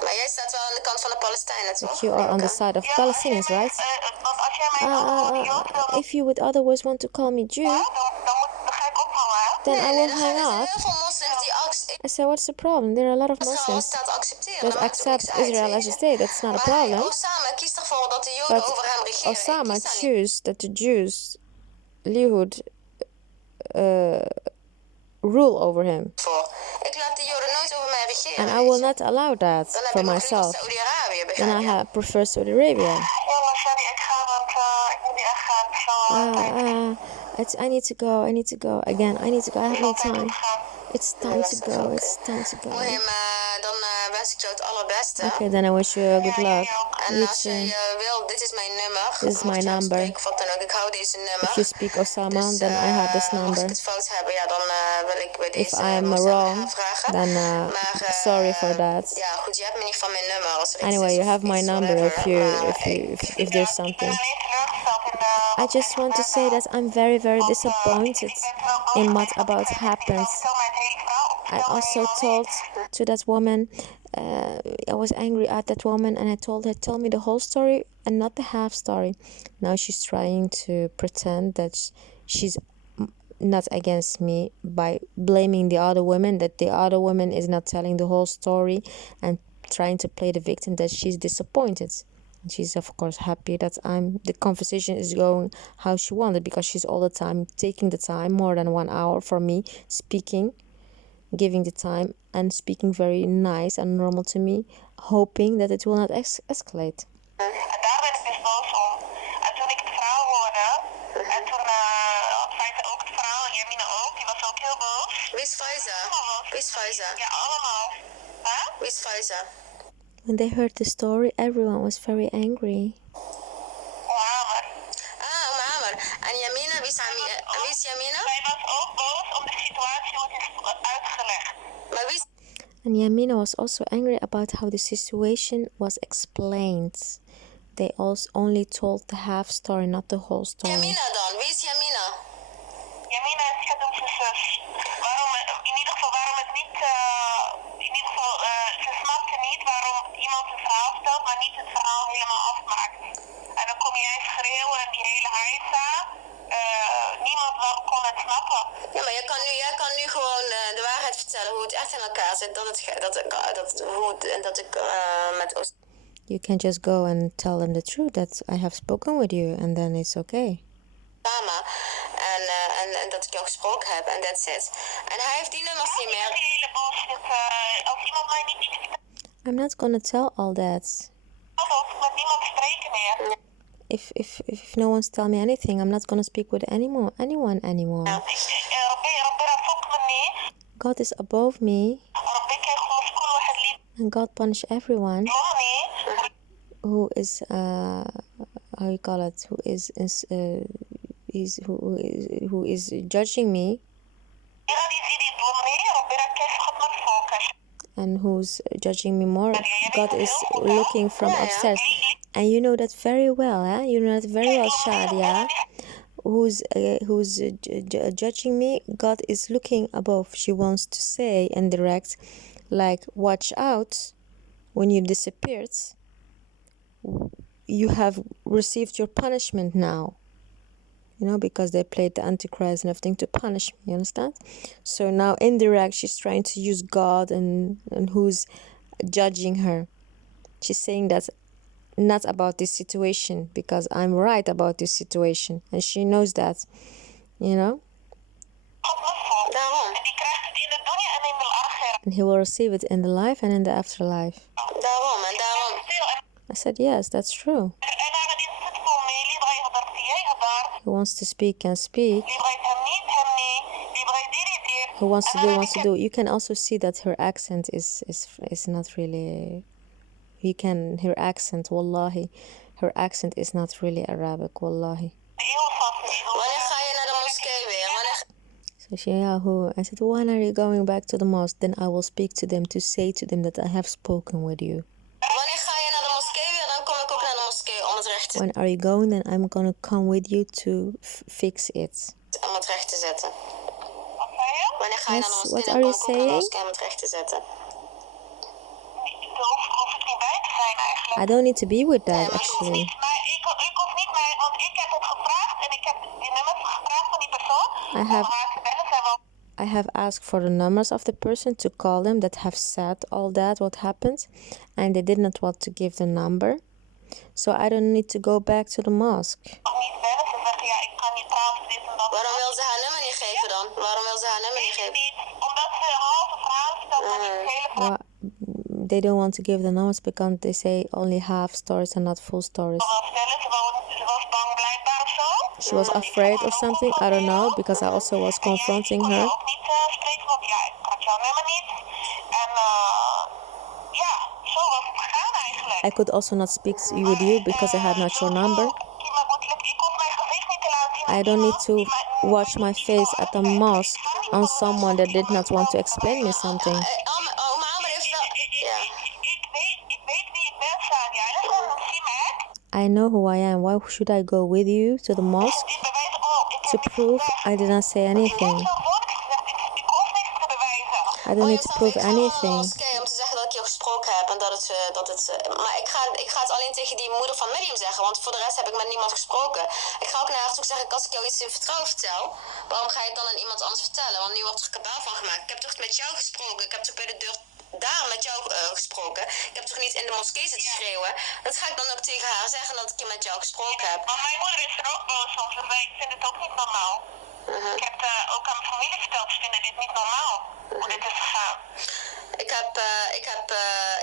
Maar jij staat wel aan de kant van de Palestijnen, toch? But you are on the side of Palestinians, right? Want als jij mij gewoon Jood wil... If you would otherwise want to call me Jew, Dan ga ik ophangen, hè? then I will hang Er zijn up. heel veel moslims die I said, what's the problem? There are a lot of Muslims staat accepteren. that accept Israel as a state. That's not a problem. Osama kiest ervoor dat de Joden over hem regeren. Osama choose that the Jews Lihoud rule over him. Ik laat de Joden nooit over mij regeren. And I will not allow that Dan heb for ik nog liever myself. Saudi-Arabië, Then begrijp je? I prefer Saudi Arabia. Ja, sorry, ik ga, want ik moet nu echt gaan. I need to go. I need to go. Again, I need to go. I have no time. It's time to go. It's time to go. Mooi, maar dan wens ik jou het allerbeste. Okay, then I wish you good luck. En als jij wil, dit is mijn nummer. This is my number. Spreken, of wat dan ook, ik hou deze nummer. If you speak Osama, Dus, then I have this Als number. ik het fout heb, ja, dan wil ik bij If deze I am wrong, then sorry for that. Ja, goed, je hebt me niet van mijn nummer. Als er iets Anyway, is, you of have my iets, number whatever, if there's something. I just want to say that I'm very, very disappointed in what about happened. I also told to that woman, I was angry at that woman, and I told her, tell me the whole story and not the half story. Now she's trying to pretend that she's not against me by blaming the other woman, that the other woman is not telling the whole story, and trying to play the victim, that she's disappointed. And she's of course happy that the conversation is going how she wanted, because she's all the time taking the time, more than 1 hour for me, speaking, giving the time and speaking very nice and normal to me, hoping that it will not escalate. En daar werd ik dus boos om. En toen ik het verhaal hoorde, en toen had Faiza ook het verhaal, en Jamina ook, die was ook heel boos. Wie is Faiza? Wie is Faiza? Ja, allemaal. Huh? Wie is Faiza? When they heard the story, everyone was very angry. Mohammed. Mohammed. En Jamina, wie is Jamina? Zij was ook boos om de situatie hoe het is uitgelegd. Maar wie is... And Yamina was also angry about how the situation was explained. They also only told the half story, not the whole story. Jamina dan? Wie is Jamina? Jamina is Khadem's zus. Waarom, in ieder geval, waarom het niet... in ieder geval, ze snapte niet waarom iemand een verhaal stelt, maar niet het verhaal helemaal afmaakt. En dan kom jij schreeuwen en die hele heisa. Niemand kon het snappen. Ja, maar jij kan nu gewoon de waarheid vertellen hoe het echt in elkaar zit. Dat ik met Oost... You can just go and tell them the truth, that I have spoken with you, and then it's okay. En dat ik jou gesproken heb, en that's it. En hij heeft die nummers niet meer. Die hele bullshit, als iemand mij niet... I'm not gonna tell all that. Met niemand spreken meer. If no one's tell me anything, I'm not gonna speak with anyone anymore. God is above me, and God punish everyone who is how you call it, who is judging me, and who's judging me more. God is looking from upstairs, and you know that very well, huh? You know that very well, Shadia. Who's judging me? God is looking above. She wants to say and direct, like, watch out, when you disappeared, you have received your punishment now. You know, because they played the Antichrist and everything to punish me, you understand? So now indirect, she's trying to use God and who's judging her. She's saying that not about this situation, because I'm right about this situation, and she knows that, you know. And he will receive it in the life and in the afterlife. I said, yes, that's true. Who wants to speak can speak. Who wants to do. You can also see that her accent is not really... her accent, wallahi, her accent is not really Arabic, wallahi. Wanneer ga je naar de moskee weer? So I said, when are you going back to the mosque? Then I will speak to them to say to them that I have spoken with you. Wanneer ga je naar de moskee weer? Dan kom ik ook naar de moskee om het recht te... When are you going? Then I'm gonna come with you to fix it. Om het recht te zetten. Wanneer ga je naar de moskee? What Dan are kom you ik ook naar de saying? moskee om het recht te zetten. I don't need to be with that, actually. Ik hoef niet mee, want ik heb het gevraagd en ik heb die nummers gevraagd van die persoon om haar te bellen. I have asked for the numbers of the person to call them that have said all that, what happened, and they did not want to give the number. So I don't need to go back to the mosque. Niet bellen, ze zeggen ja, ik gaan niet praten, dit en dat. Waarom wil ze haar nummer niet geven dan? Waarom wil ze haar nummer niet geven? Weet niet, omdat ze halve verhalen vertelt, maar niet het hele verhaal. They don't want to give the numbers because they say only half stories and not full stories. Ze was bang blijkbaar of zo. She was afraid or something, I don't know, because I also was confronting her. Ik kon ook niet spreken, want ja, ik had jouw nummer niet. En ja, zo was het gegaan eigenlijk. I could also not speak with you because I had not your number. I don't need to watch my face at the mosque on someone that did not want to explain me something. I know who I am. Why should I go with you to the mosque to prove I did not say anything? I don't need to prove anything. Om te zeggen dat ik je gesproken heb en maar ik ga het alleen tegen die moeder van Miriam zeggen, want voor de rest heb ik met niemand gesproken. Ik ga ook naar haar toe zeggen, als ik jou iets in vertrouwen vertel, waarom ga je het dan aan iemand anders vertellen? Want nu wordt er kabaal van gemaakt. Ik heb toch met jou gesproken, ik heb toch bij de deur daar met jou gesproken. Ik heb toch niet in de moskee zitten schreeuwen. Dat ga ik dan ook tegen haar zeggen, dat ik met jou gesproken heb. Maar mijn moeder is er ook boos soms, dus ik vind het ook niet normaal. Ik heb ook aan mijn familie verteld, ze vinden dit niet normaal, hoe dit is gegaan.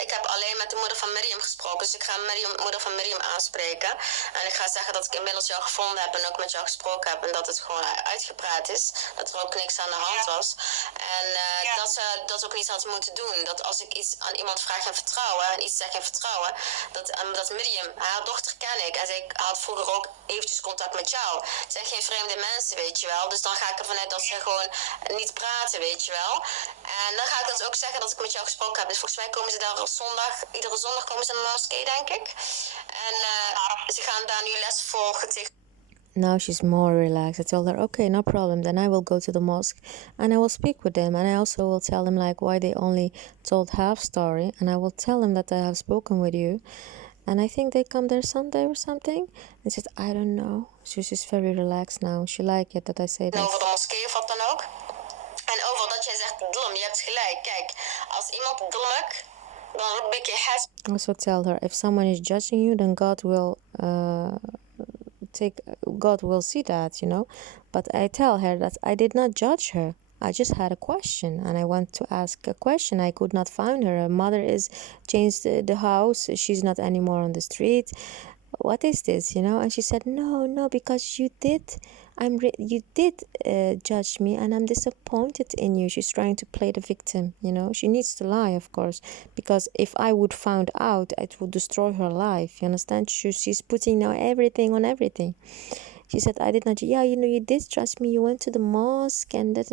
Ik heb alleen met de moeder van Miriam gesproken. Dus ik ga moeder van Miriam aanspreken. En ik ga zeggen dat ik inmiddels jou gevonden heb en ook met jou gesproken heb. En dat het gewoon uitgepraat is. Dat er ook niks aan de hand was. En dat ze dat ook niet had moeten doen. Dat als ik iets aan iemand vraag in vertrouwen en iets zeg in vertrouwen. Dat Miriam, haar dochter ken ik. En zij had vroeger ook eventjes contact met jou. Het zijn geen vreemde mensen, weet je wel. Dus dan ga ik ervan uit dat ze gewoon niet praten, weet je wel. En dan ga ik dat ook zeggen dat ik met jou gesproken heb. Dus volgens mij komen ze daar iedere zondag komen ze naar de moskee, denk ik. En ze gaan daar nu les volgen tegen. Now she's more relaxed. I told her, okay, no problem. Then I will go to the mosque and I will speak with them. And I also will tell them like why they only told half story. And I will tell them that I have spoken with you. And I think they come there Sunday or something. And she said, I don't know. She's just very relaxed now. She liked it that I say that. Over de moskee of wat dan ook. En over dat jij zegt, dom, je hebt gelijk. Kijk, als iemand dommig, dan roep ik je has. I also tell her, if someone is judging you, then God will see that, you know. But I tell her that I did not judge her. I just had a question and I went to ask a question. I could not find her. Her mother is changed the house. She's not anymore on the street. What is this, you know? And she said, no, because you did judge me and I'm disappointed in you. She's trying to play the victim, you know. She needs to lie, of course, because if I would find out, it would destroy her life, you understand? She's putting now everything on everything. She said, I did not, you did trust me. You went to the mosque and that.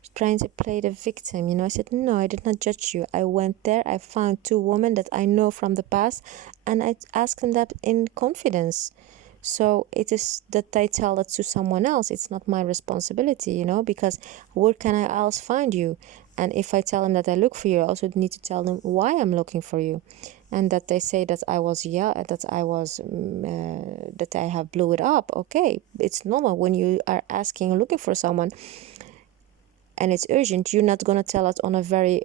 She's trying to play the victim, you know. I said, no, I did not judge you. I went there. I found two women that I know from the past and I asked them that in confidence. So it is that I tell that to someone else. It's not my responsibility, you know, because where can I else find you? And if I tell them that I look for you, I also need to tell them why I'm looking for you. And that they say that that I have blew it up. Okay, it's normal when you are asking or looking for someone and it's urgent. You're not going to tell it on a very,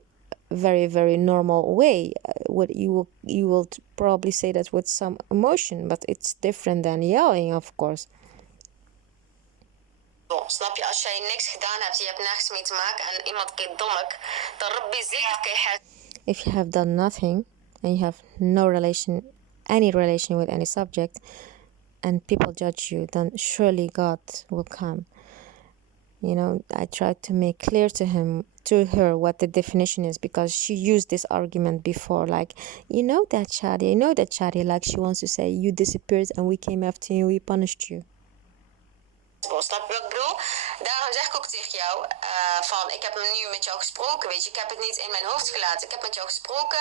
very, very normal way. What you will probably say that with some emotion, but it's different than yelling, of course. Snap je? Als jij niks gedaan hebt, je hebt nergens mee te maken en iemand kijkt dommig, dan Rabbi zeker kan je. If you have done nothing and you have any relation with any subject, and people judge you, then surely God will come. You know, I tried to make clear to her what the definition is, because she used this argument before, like, you know that Shadi, like she wants to say, you disappeared and we came after you, we punished you. Snap je wat ik bedoel? Daarom zeg ik ook tegen jou van ik heb nu met jou gesproken, weet je. Ik heb het niet in mijn hoofd gelaten. Ik heb met jou gesproken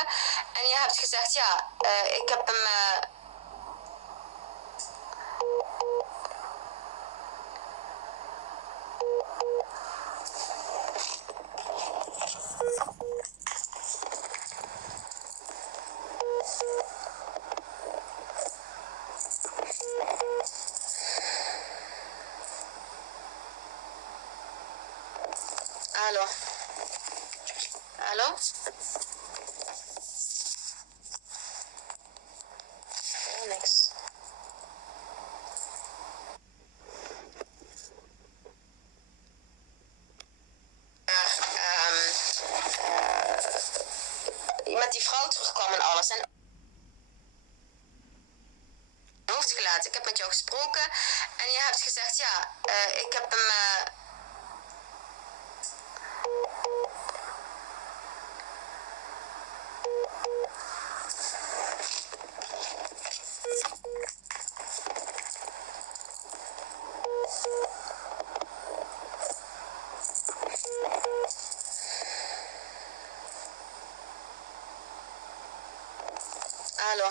en je hebt gezegd ja, ik heb hem... Hallo? Hallo? Niks. gesproken. En je hebt gezegd, ja, ik heb hem... Hallo.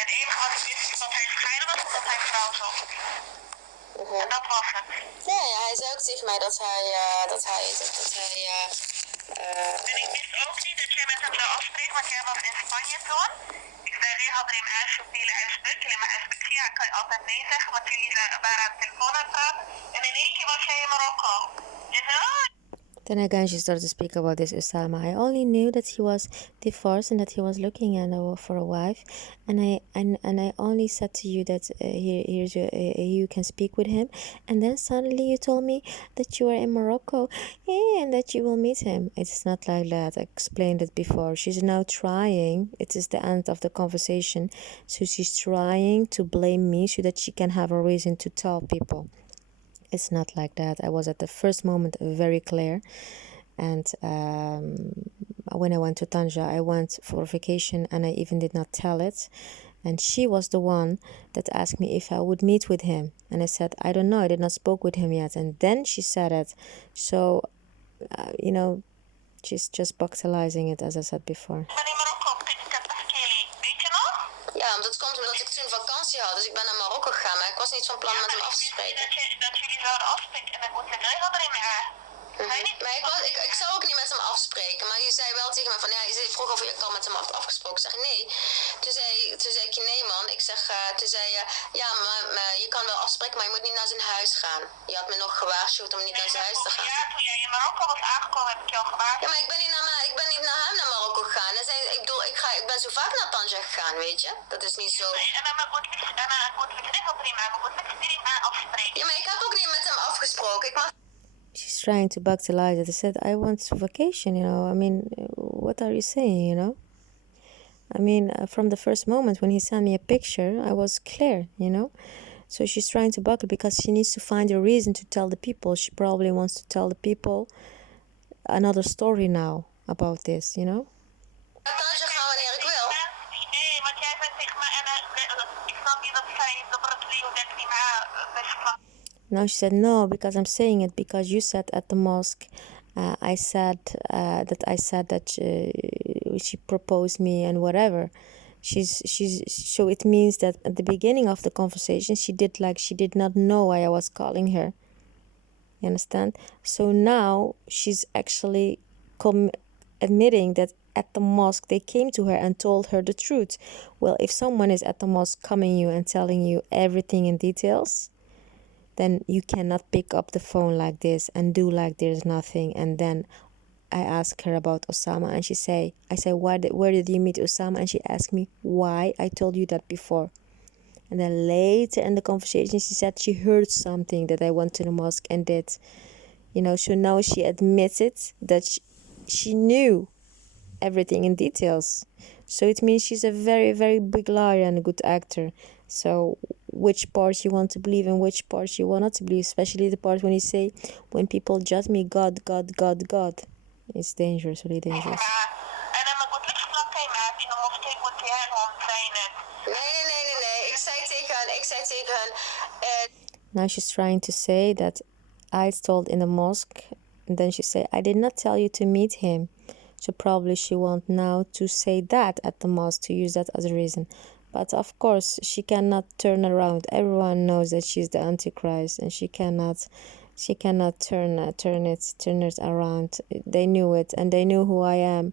Het enige wat ik wist is dat hij gescheiden was en dat hij vrouw zocht. En dat was het. Ja, hij zei ook tegen mij dat hij... En ik wist ook niet dat jij met hem zou afspreken, want jij was in Spanje toen. Ik zei, hij had er een huisje op hele huisdruk. Maar huisdruk, ja, kan je altijd nee zeggen, want jullie waren aan de telefoon aan het praten. En in één keer was jij in Marokko. Je zei, oh... Then again, she started to speak about this Osama. I only knew that he was divorced and that he was looking for a wife, and I only said to you that you can speak with him, and then suddenly you told me that you are in Morocco, and that you will meet him. It's not like that. I explained it before. She's now trying. It is the end of the conversation, so she's trying to blame me so that she can have a reason to tell people. It's not like that. I was at the first moment very clear. And when I went to Tanja, I went for vacation and I even did not tell it. And she was the one that asked me if I would meet with him. And I said, I don't know, I did not spoke with him yet. And then she said it. So, she's just bagatelizing it, as I said before. Ja, dat komt omdat ik toen vakantie had. Dus ik ben naar Marokko gegaan. Maar ik was niet van plan met hem af te spreken. Dat jullie zouden afspreken en dan moet je regel erin meer. Maar ik zou ook niet met hem afspreken. Maar je zei wel tegen me van, ja, je vroeg of je al met hem had afgesproken. Ik zeg nee. Toen zei ik nee man. Toen zei je, ja, maar je kan wel afspreken, maar je moet niet naar zijn huis gaan. Je had me nog gewaarschuwd om niet naar zijn huis te gaan. Ja, toen jij in Marokko was aangekomen heb ik jou gewaarschuwd. Ja, maar ik ben niet naar hem naar Marokko gegaan. Ik ben zo vaak naar Tanja gegaan, weet je. Dat is niet zo. Ja, maar ik heb ook niet met hem afgesproken. She's trying to bagatellize it. I said, I went to vacation, I mean, what are you saying, I mean, from the first moment when he sent me a picture, I was clear, So she's trying to buckle because she needs to find a reason to tell the people. She probably wants to tell the people another story now about this, Tanja gaan wanneer ik wil. Nee, want jij bent tegen me en ik snap niet dat zij Now she said, no, because I'm saying it because you said at the mosque, I said that she proposed me and whatever. So it means that at the beginning of the conversation, she did not know why I was calling her. You understand? So now she's actually admitting that at the mosque they came to her and told her the truth. Well, if someone is at the mosque coming you and telling you everything in details, then you cannot pick up the phone like this and do like there's nothing. And then I ask her about Osama and I say, where did you meet Osama? And she asked me why. I told you that before. And then later in the conversation, she said she heard something that I went to the mosque and did. So now she admitted that she knew everything in details. So it means she's a very, very big liar and a good actor. So which part you want to believe and which part you want not to believe, especially the part when you say, when people judge me, God, God, God, God. It's dangerous, really dangerous. Nee. Ik zei tegen hen. Now she's trying to say that I told in the mosque, and then she said, I did not tell you to meet him. So probably she wants now to say that at the mosque, to use that as a reason. But of course, she cannot turn around. Everyone knows that she's the Antichrist, and she cannot turn it around. They knew it, and they knew who I am.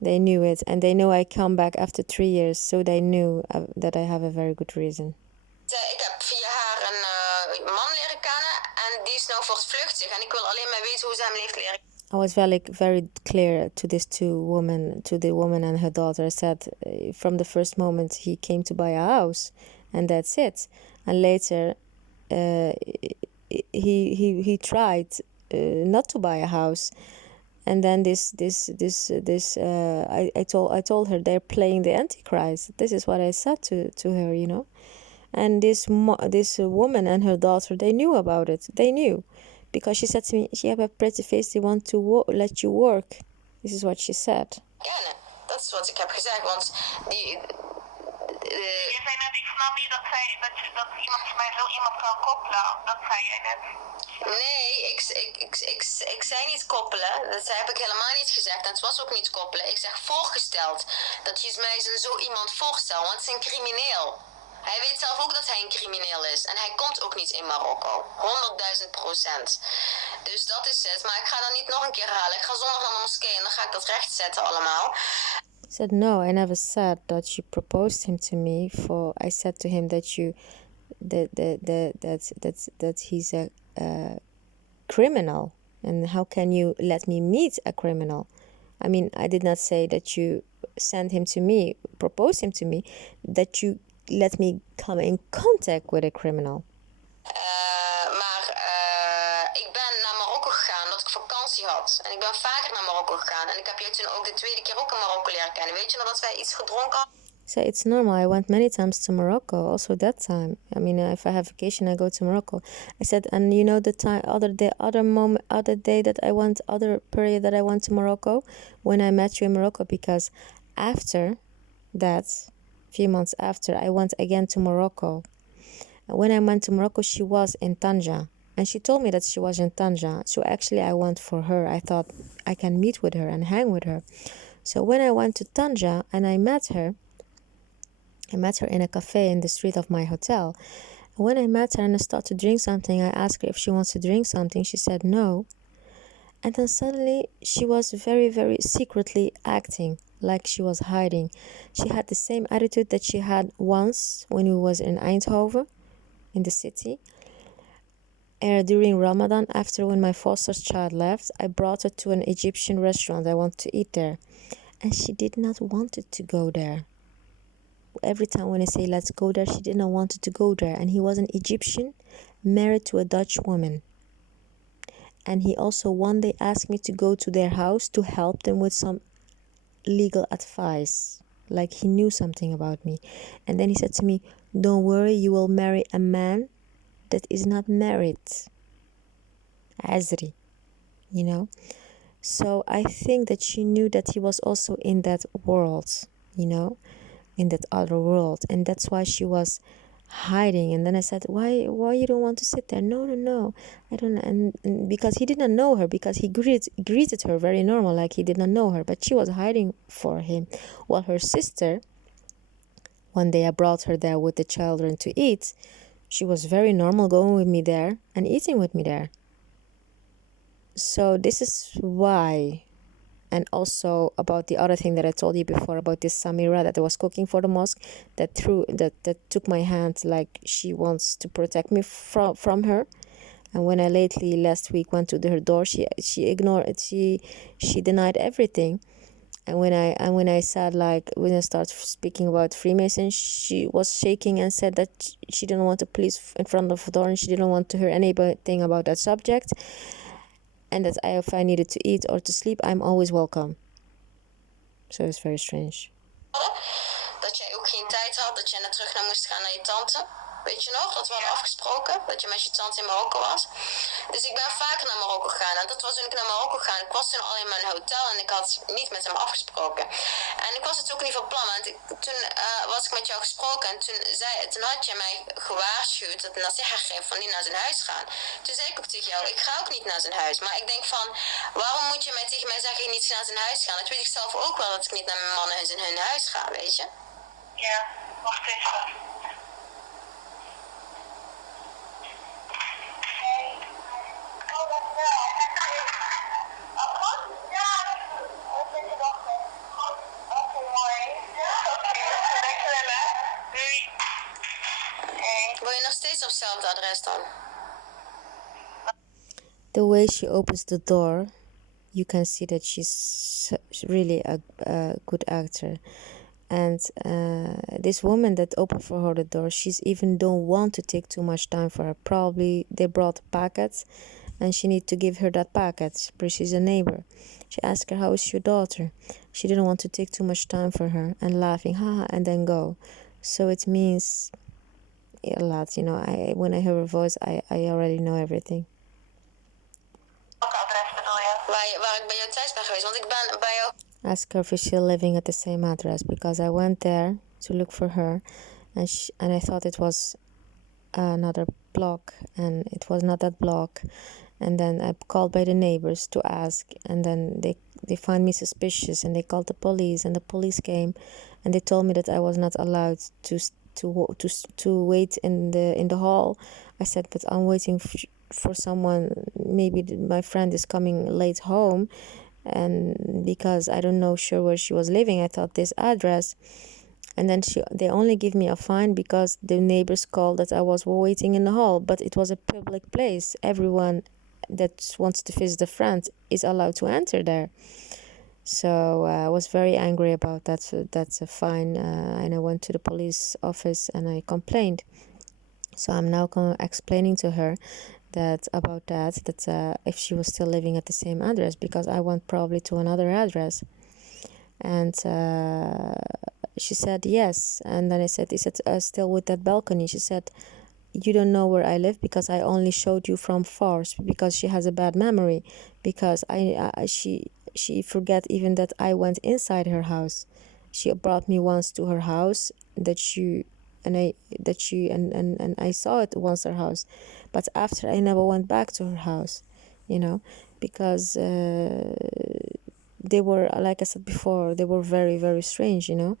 They knew it, and they know I come back after 3 years, so they knew that I have a very good reason. Ik heb via haar een man leren kennen en die is nou voortvluchtig en ik wil alleen maar weten hoe ze hem heeft leren. I was very clear to these to the woman and her daughter. I said, from the first moment he came to buy a house, and that's it. And later, he tried not to buy a house, And then I told her they're playing the Antichrist. This is what I said to her, you know. And this woman and her daughter, they knew about it. They knew, because she said to me, "You have a pretty face. They want to let you work." This is what she said. Kennen. Dat is wat ik heb gezegd, want die... Je zei net, ik snap niet dat iemand mij zo iemand kan koppelen. Dat zei jij net. Nee, ik zei niet koppelen. Dat heb ik helemaal niet gezegd. En het was ook niet koppelen. Ik zeg voorgesteld. Dat je mij zo iemand voorstelt. Want het is een crimineel. Hij weet zelf ook dat hij een crimineel is. En hij komt ook niet in Marokko. 100.000%. Dus dat is het. Maar ik ga dat niet nog een keer halen. Ik ga zondag naar de moskee en dan ga ik dat rechtzetten allemaal. I said, no, I never said that you proposed him to me. I said to him that he's a criminal. And how can you let me meet a criminal? I mean, I did not say that you sent him to me, proposed him to me, that you let me come in contact with a criminal. Ik ben naar Marokko gegaan omdat ik vakantie had. En ik ben vaker naar Marokko gegaan. En ik heb jou toen ook de tweede keer ook in Marokko leren kennen. Weet je nog dat wij iets gedronken hadden? So it's normal. I went many times to Morocco. Also that time, I mean, if I have vacation, I go to Morocco. I said, and you know the other day that I went, other period that I went to Morocco, when I met you in Morocco, because after that, a few months after, I went again to Morocco. And when I went to Morocco, she was in Tanja, and she told me that she was in Tanja. So actually, I went for her. I thought I can meet with her and hang with her. So when I went to Tanja and I met her in a cafe in the street of my hotel. When I met her and I started to drink something, I asked her if she wants to drink something. She said no. And then suddenly she was very, very secretly acting like she was hiding. She had the same attitude that she had once when we was in Eindhoven, in the city. During Ramadan, after when my foster child left, I brought her to an Egyptian restaurant. I wanted to eat there. And she did not want to go there. Every time when I say let's go there, she did not want to go there. And he was an Egyptian married to a Dutch woman. And he also one day asked me to go to their house to help them with some legal advice. Like he knew something about me. And then he said to me, don't worry, you will marry a man that is not married. Azri, you know. So I think that she knew that he was also in that world, you know, in that other world. And that's why she was hiding. And then I said, why you don't want to sit there? No, I don't. And because he did not know her, because he greeted her very normal, like he did not know her, but she was hiding for him. While her sister, one day I brought her there with the children to eat, she was very normal going with me there and eating with me there. So this is why. And also about the other thing that I told you before about this Samira that I was cooking for the mosque, that took my hand like she wants to protect me from her. And when I last week went to her door, she ignored it. She denied everything. And when I said, like, when I started speaking about Freemasons, she was shaking and said that she didn't want to please in front of the door and she didn't want to hear anything about that subject. And that if I needed to eat or to sleep, I'm always welcome. So it's very strange. Dat jij ook geen tijd had, dat jij net terug naar moest gaan naar je tante. Weet je nog, dat we hadden afgesproken, dat je met je tante in Marokko was. Dus ik ben vaker naar Marokko gegaan. En dat was toen ik naar Marokko ging. Ik was toen al in mijn hotel en ik had niet met hem afgesproken. En ik was het ook niet van plan. Want toen was ik met jou gesproken en toen had je mij gewaarschuwd dat Nasiha geeft van niet naar zijn huis gaan. Toen zei ik ook tegen jou, ik ga ook niet naar zijn huis. Maar ik denk van, waarom moet je tegen mij zeggen je niet naar zijn huis gaan? Dat weet ik zelf ook wel, dat ik niet naar mijn mannen in hun huis ga, weet je? Ja, wacht even. Wil je nog steeds op hetzelfde adres dan? The way she opens the door, you can see that she's really a good actor. And this woman that opened for her the door, she's even don't want to take too much time for her. Probably they brought packets and she need to give her that package, but she's a neighbor. She asked her, how is your daughter? She didn't want to take too much time for her, and laughing, haha, and then go. So it means a lot, you know. When I hear her voice, I already know everything. Welk adres bedoel je? Waar ik bij jou thuis ben geweest, want ik ben bij jou. Ask her if she's still living at the same address, because I went there to look for her, and I thought it was another block, and it was not that block. And then I called by the neighbors to ask, and then they found me suspicious, and they called the police, and the police came, and they told me that I was not allowed to wait in the hall. I said, but I'm waiting for someone. Maybe my friend is coming late home, and because I don't know sure where she was living, I thought this address. And then they only give me a fine because the neighbors called that I was waiting in the hall, but it was a public place. Everyone that wants to visit a friend is allowed to enter there. So I was very angry about that. So that's a fine, and I went to the police office and I complained. So I'm now explaining to her that if she was still living at the same address, because I went probably to another address. And she said yes. And then I said, is it still with that balcony? She said, you don't know where I live because I only showed you from far, because she has a bad memory, because she forget even that I went inside her house. She brought me once to her house and I saw it once, her house, but after I never went back to her house, you know, because they were, like I said before, they were very, very strange, you know.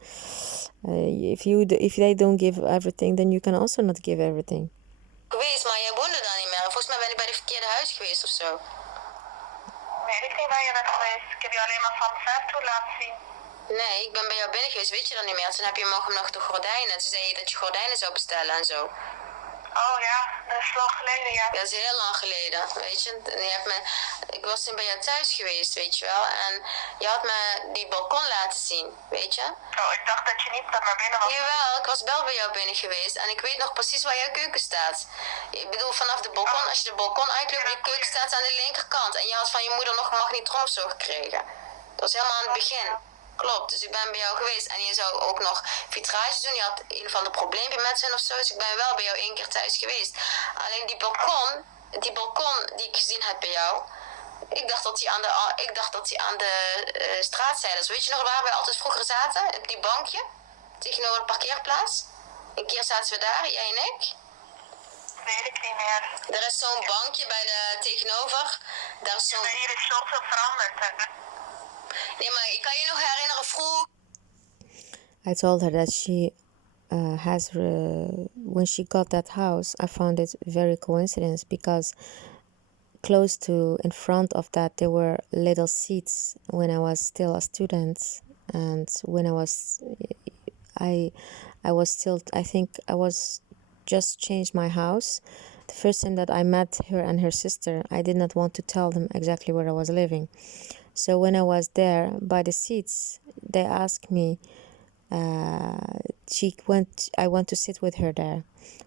If they don't give everything, then you can also not give everything. Geweest, maar jij woonde daar niet meer. Volgens mij ben ik bij de verkeerde huis geweest of zo. Weet ik niet waar je bent geweest. Ik heb je alleen maar van ver toe laten zien. Nee, ik ben bij jou binnen geweest, weet je dan niet meer. Toen heb je morgen nog de gordijnen. Toen zei je dat je gordijnen zou bestellen en zo. Oh ja, dat is lang geleden, ja. Ja, dat is heel lang geleden, weet je. Ik was toen bij jou thuis geweest, weet je wel. En je had me die balkon laten zien, weet je. Oh, ik dacht dat je niet naar binnen was. Jawel, ik was wel bij jou binnen geweest. En ik weet nog precies waar jouw keuken staat. Ik bedoel, vanaf de balkon, als je de balkon uitloopt, die keuken staat aan de linkerkant. En je had van je moeder nog een magnetron of zo gekregen. Dat was helemaal aan het begin. Klopt, dus ik ben bij jou geweest en je zou ook nog vitrages doen. Je had een of ander probleempje met hun of zo, dus ik ben wel bij jou 1 keer thuis geweest. Alleen die balkon die ik gezien heb bij jou, ik dacht dat die aan de straatzijde is. Weet je nog waar we altijd vroeger zaten? Op die bankje, tegenover de parkeerplaats. Een keer zaten we daar, jij en ik. Weet ik niet meer. Er is zo'n bankje bij de tegenover. Daar is zo'n... Hier is zoveel veranderd, hè? Nee, maar ik kan je nog herinneren vroeg. I told her that she when she got that house, I found it very coincidence, because close to, in front of that, there were little seats when I was still a student, and when I was still, I think I was just changed my house. The first time that I met her and her sister, I did not want to tell them exactly where I was living. So when I was there by the seats, they asked me, I went to sit with her there.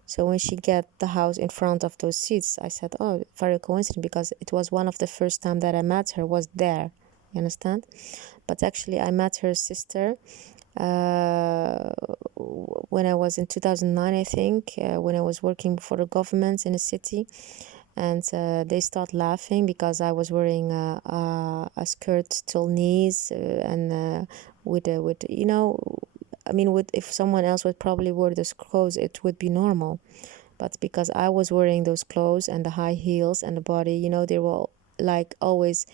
So when she got the house in front of those seats, I said, oh, very coincident, because it was one of the first time that I met her was there. You understand? But actually I met her sister when I was in 2009, I think, when I was working for the government in a city. And they start laughing because I was wearing a skirt till knees, and with you know, I mean, if someone else would probably wear those clothes, it would be normal. But because I was wearing those clothes and the high heels and the body, you know, they were like always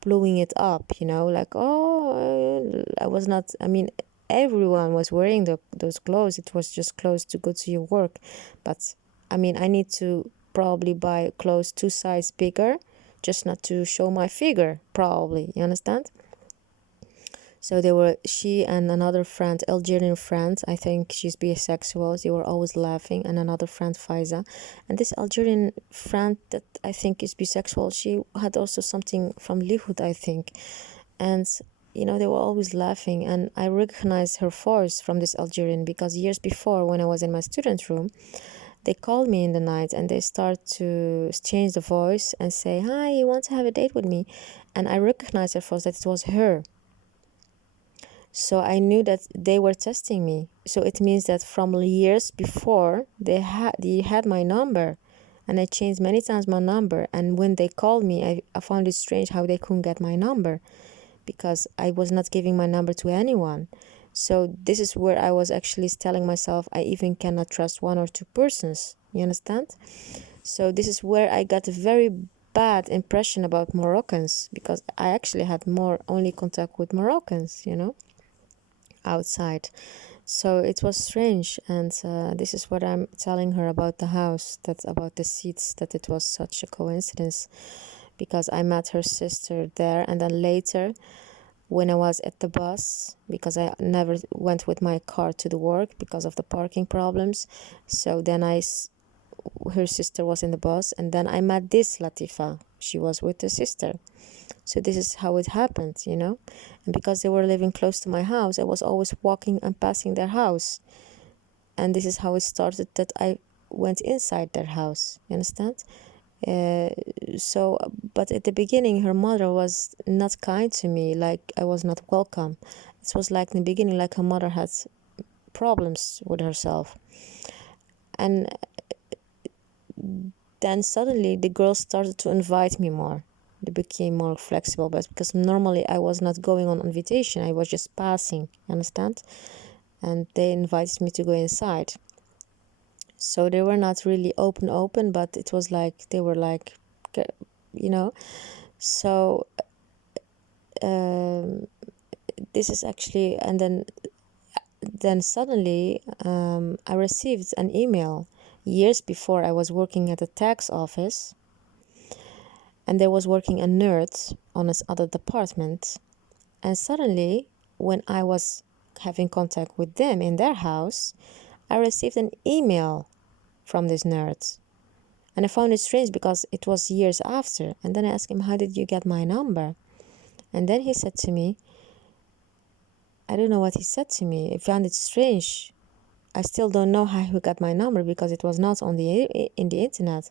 blowing it up, you know, like, oh, I was not, I mean, everyone was wearing those clothes. It was just clothes to go to your work. But I mean, I need to probably buy clothes 2 sizes bigger, just not to show my figure, probably, you understand? So she and another friend, Algerian friend, I think she's bisexual, they were always laughing, and another friend, Faiza. And this Algerian friend that I think is bisexual, she had also something from Lihud, I think. And, you know, they were always laughing, and I recognized her voice from this Algerian, because years before, when I was in my student room, they called me in the night and they start to change the voice and say, "Hi, you want to have a date with me?" And I recognized at first that it was her. So I knew that they were testing me. So it means that from years before, they had my number. And I changed many times my number. And when they called me, I found it strange how they couldn't get my number, because I was not giving my number to anyone. So this is where I was actually telling myself I even cannot trust one or two persons. You understand? So this is where I got a very bad impression about Moroccans, because I actually had more only contact with Moroccans, outside. So it was strange, and this is what I'm telling her about the house, that's about the seats, that it was such a coincidence, because I met her sister there, and then later when I was at the bus, because I never went with my car to the work because of the parking problems, so then her sister was in the bus, and then I met this Latifa. She was with the sister. So this is how it happened, And because they were living close to my house, I was always walking and passing their house. And this is how it started, that I went inside their house. You understand? But at the beginning, her mother was not kind to me, like I was not welcome. It was like in the beginning, like her mother had problems with herself. And then suddenly the girls started to invite me more. They became more flexible, but because normally I was not going on invitation, I was just passing, understand? And they invited me to go inside. So they were not really open, but it was like they were like, So this is actually, and then suddenly I received an email. Years before, I was working at a tax office, and there was working a nerd on this other department. And suddenly, when I was having contact with them in their house, I received an email from this nerd. And I found it strange because it was years after. And then I asked him, "How did you get my number?" And then he said to me, I don't know what he said to me. I found it strange. I still don't know how he got my number, because it was not in the internet.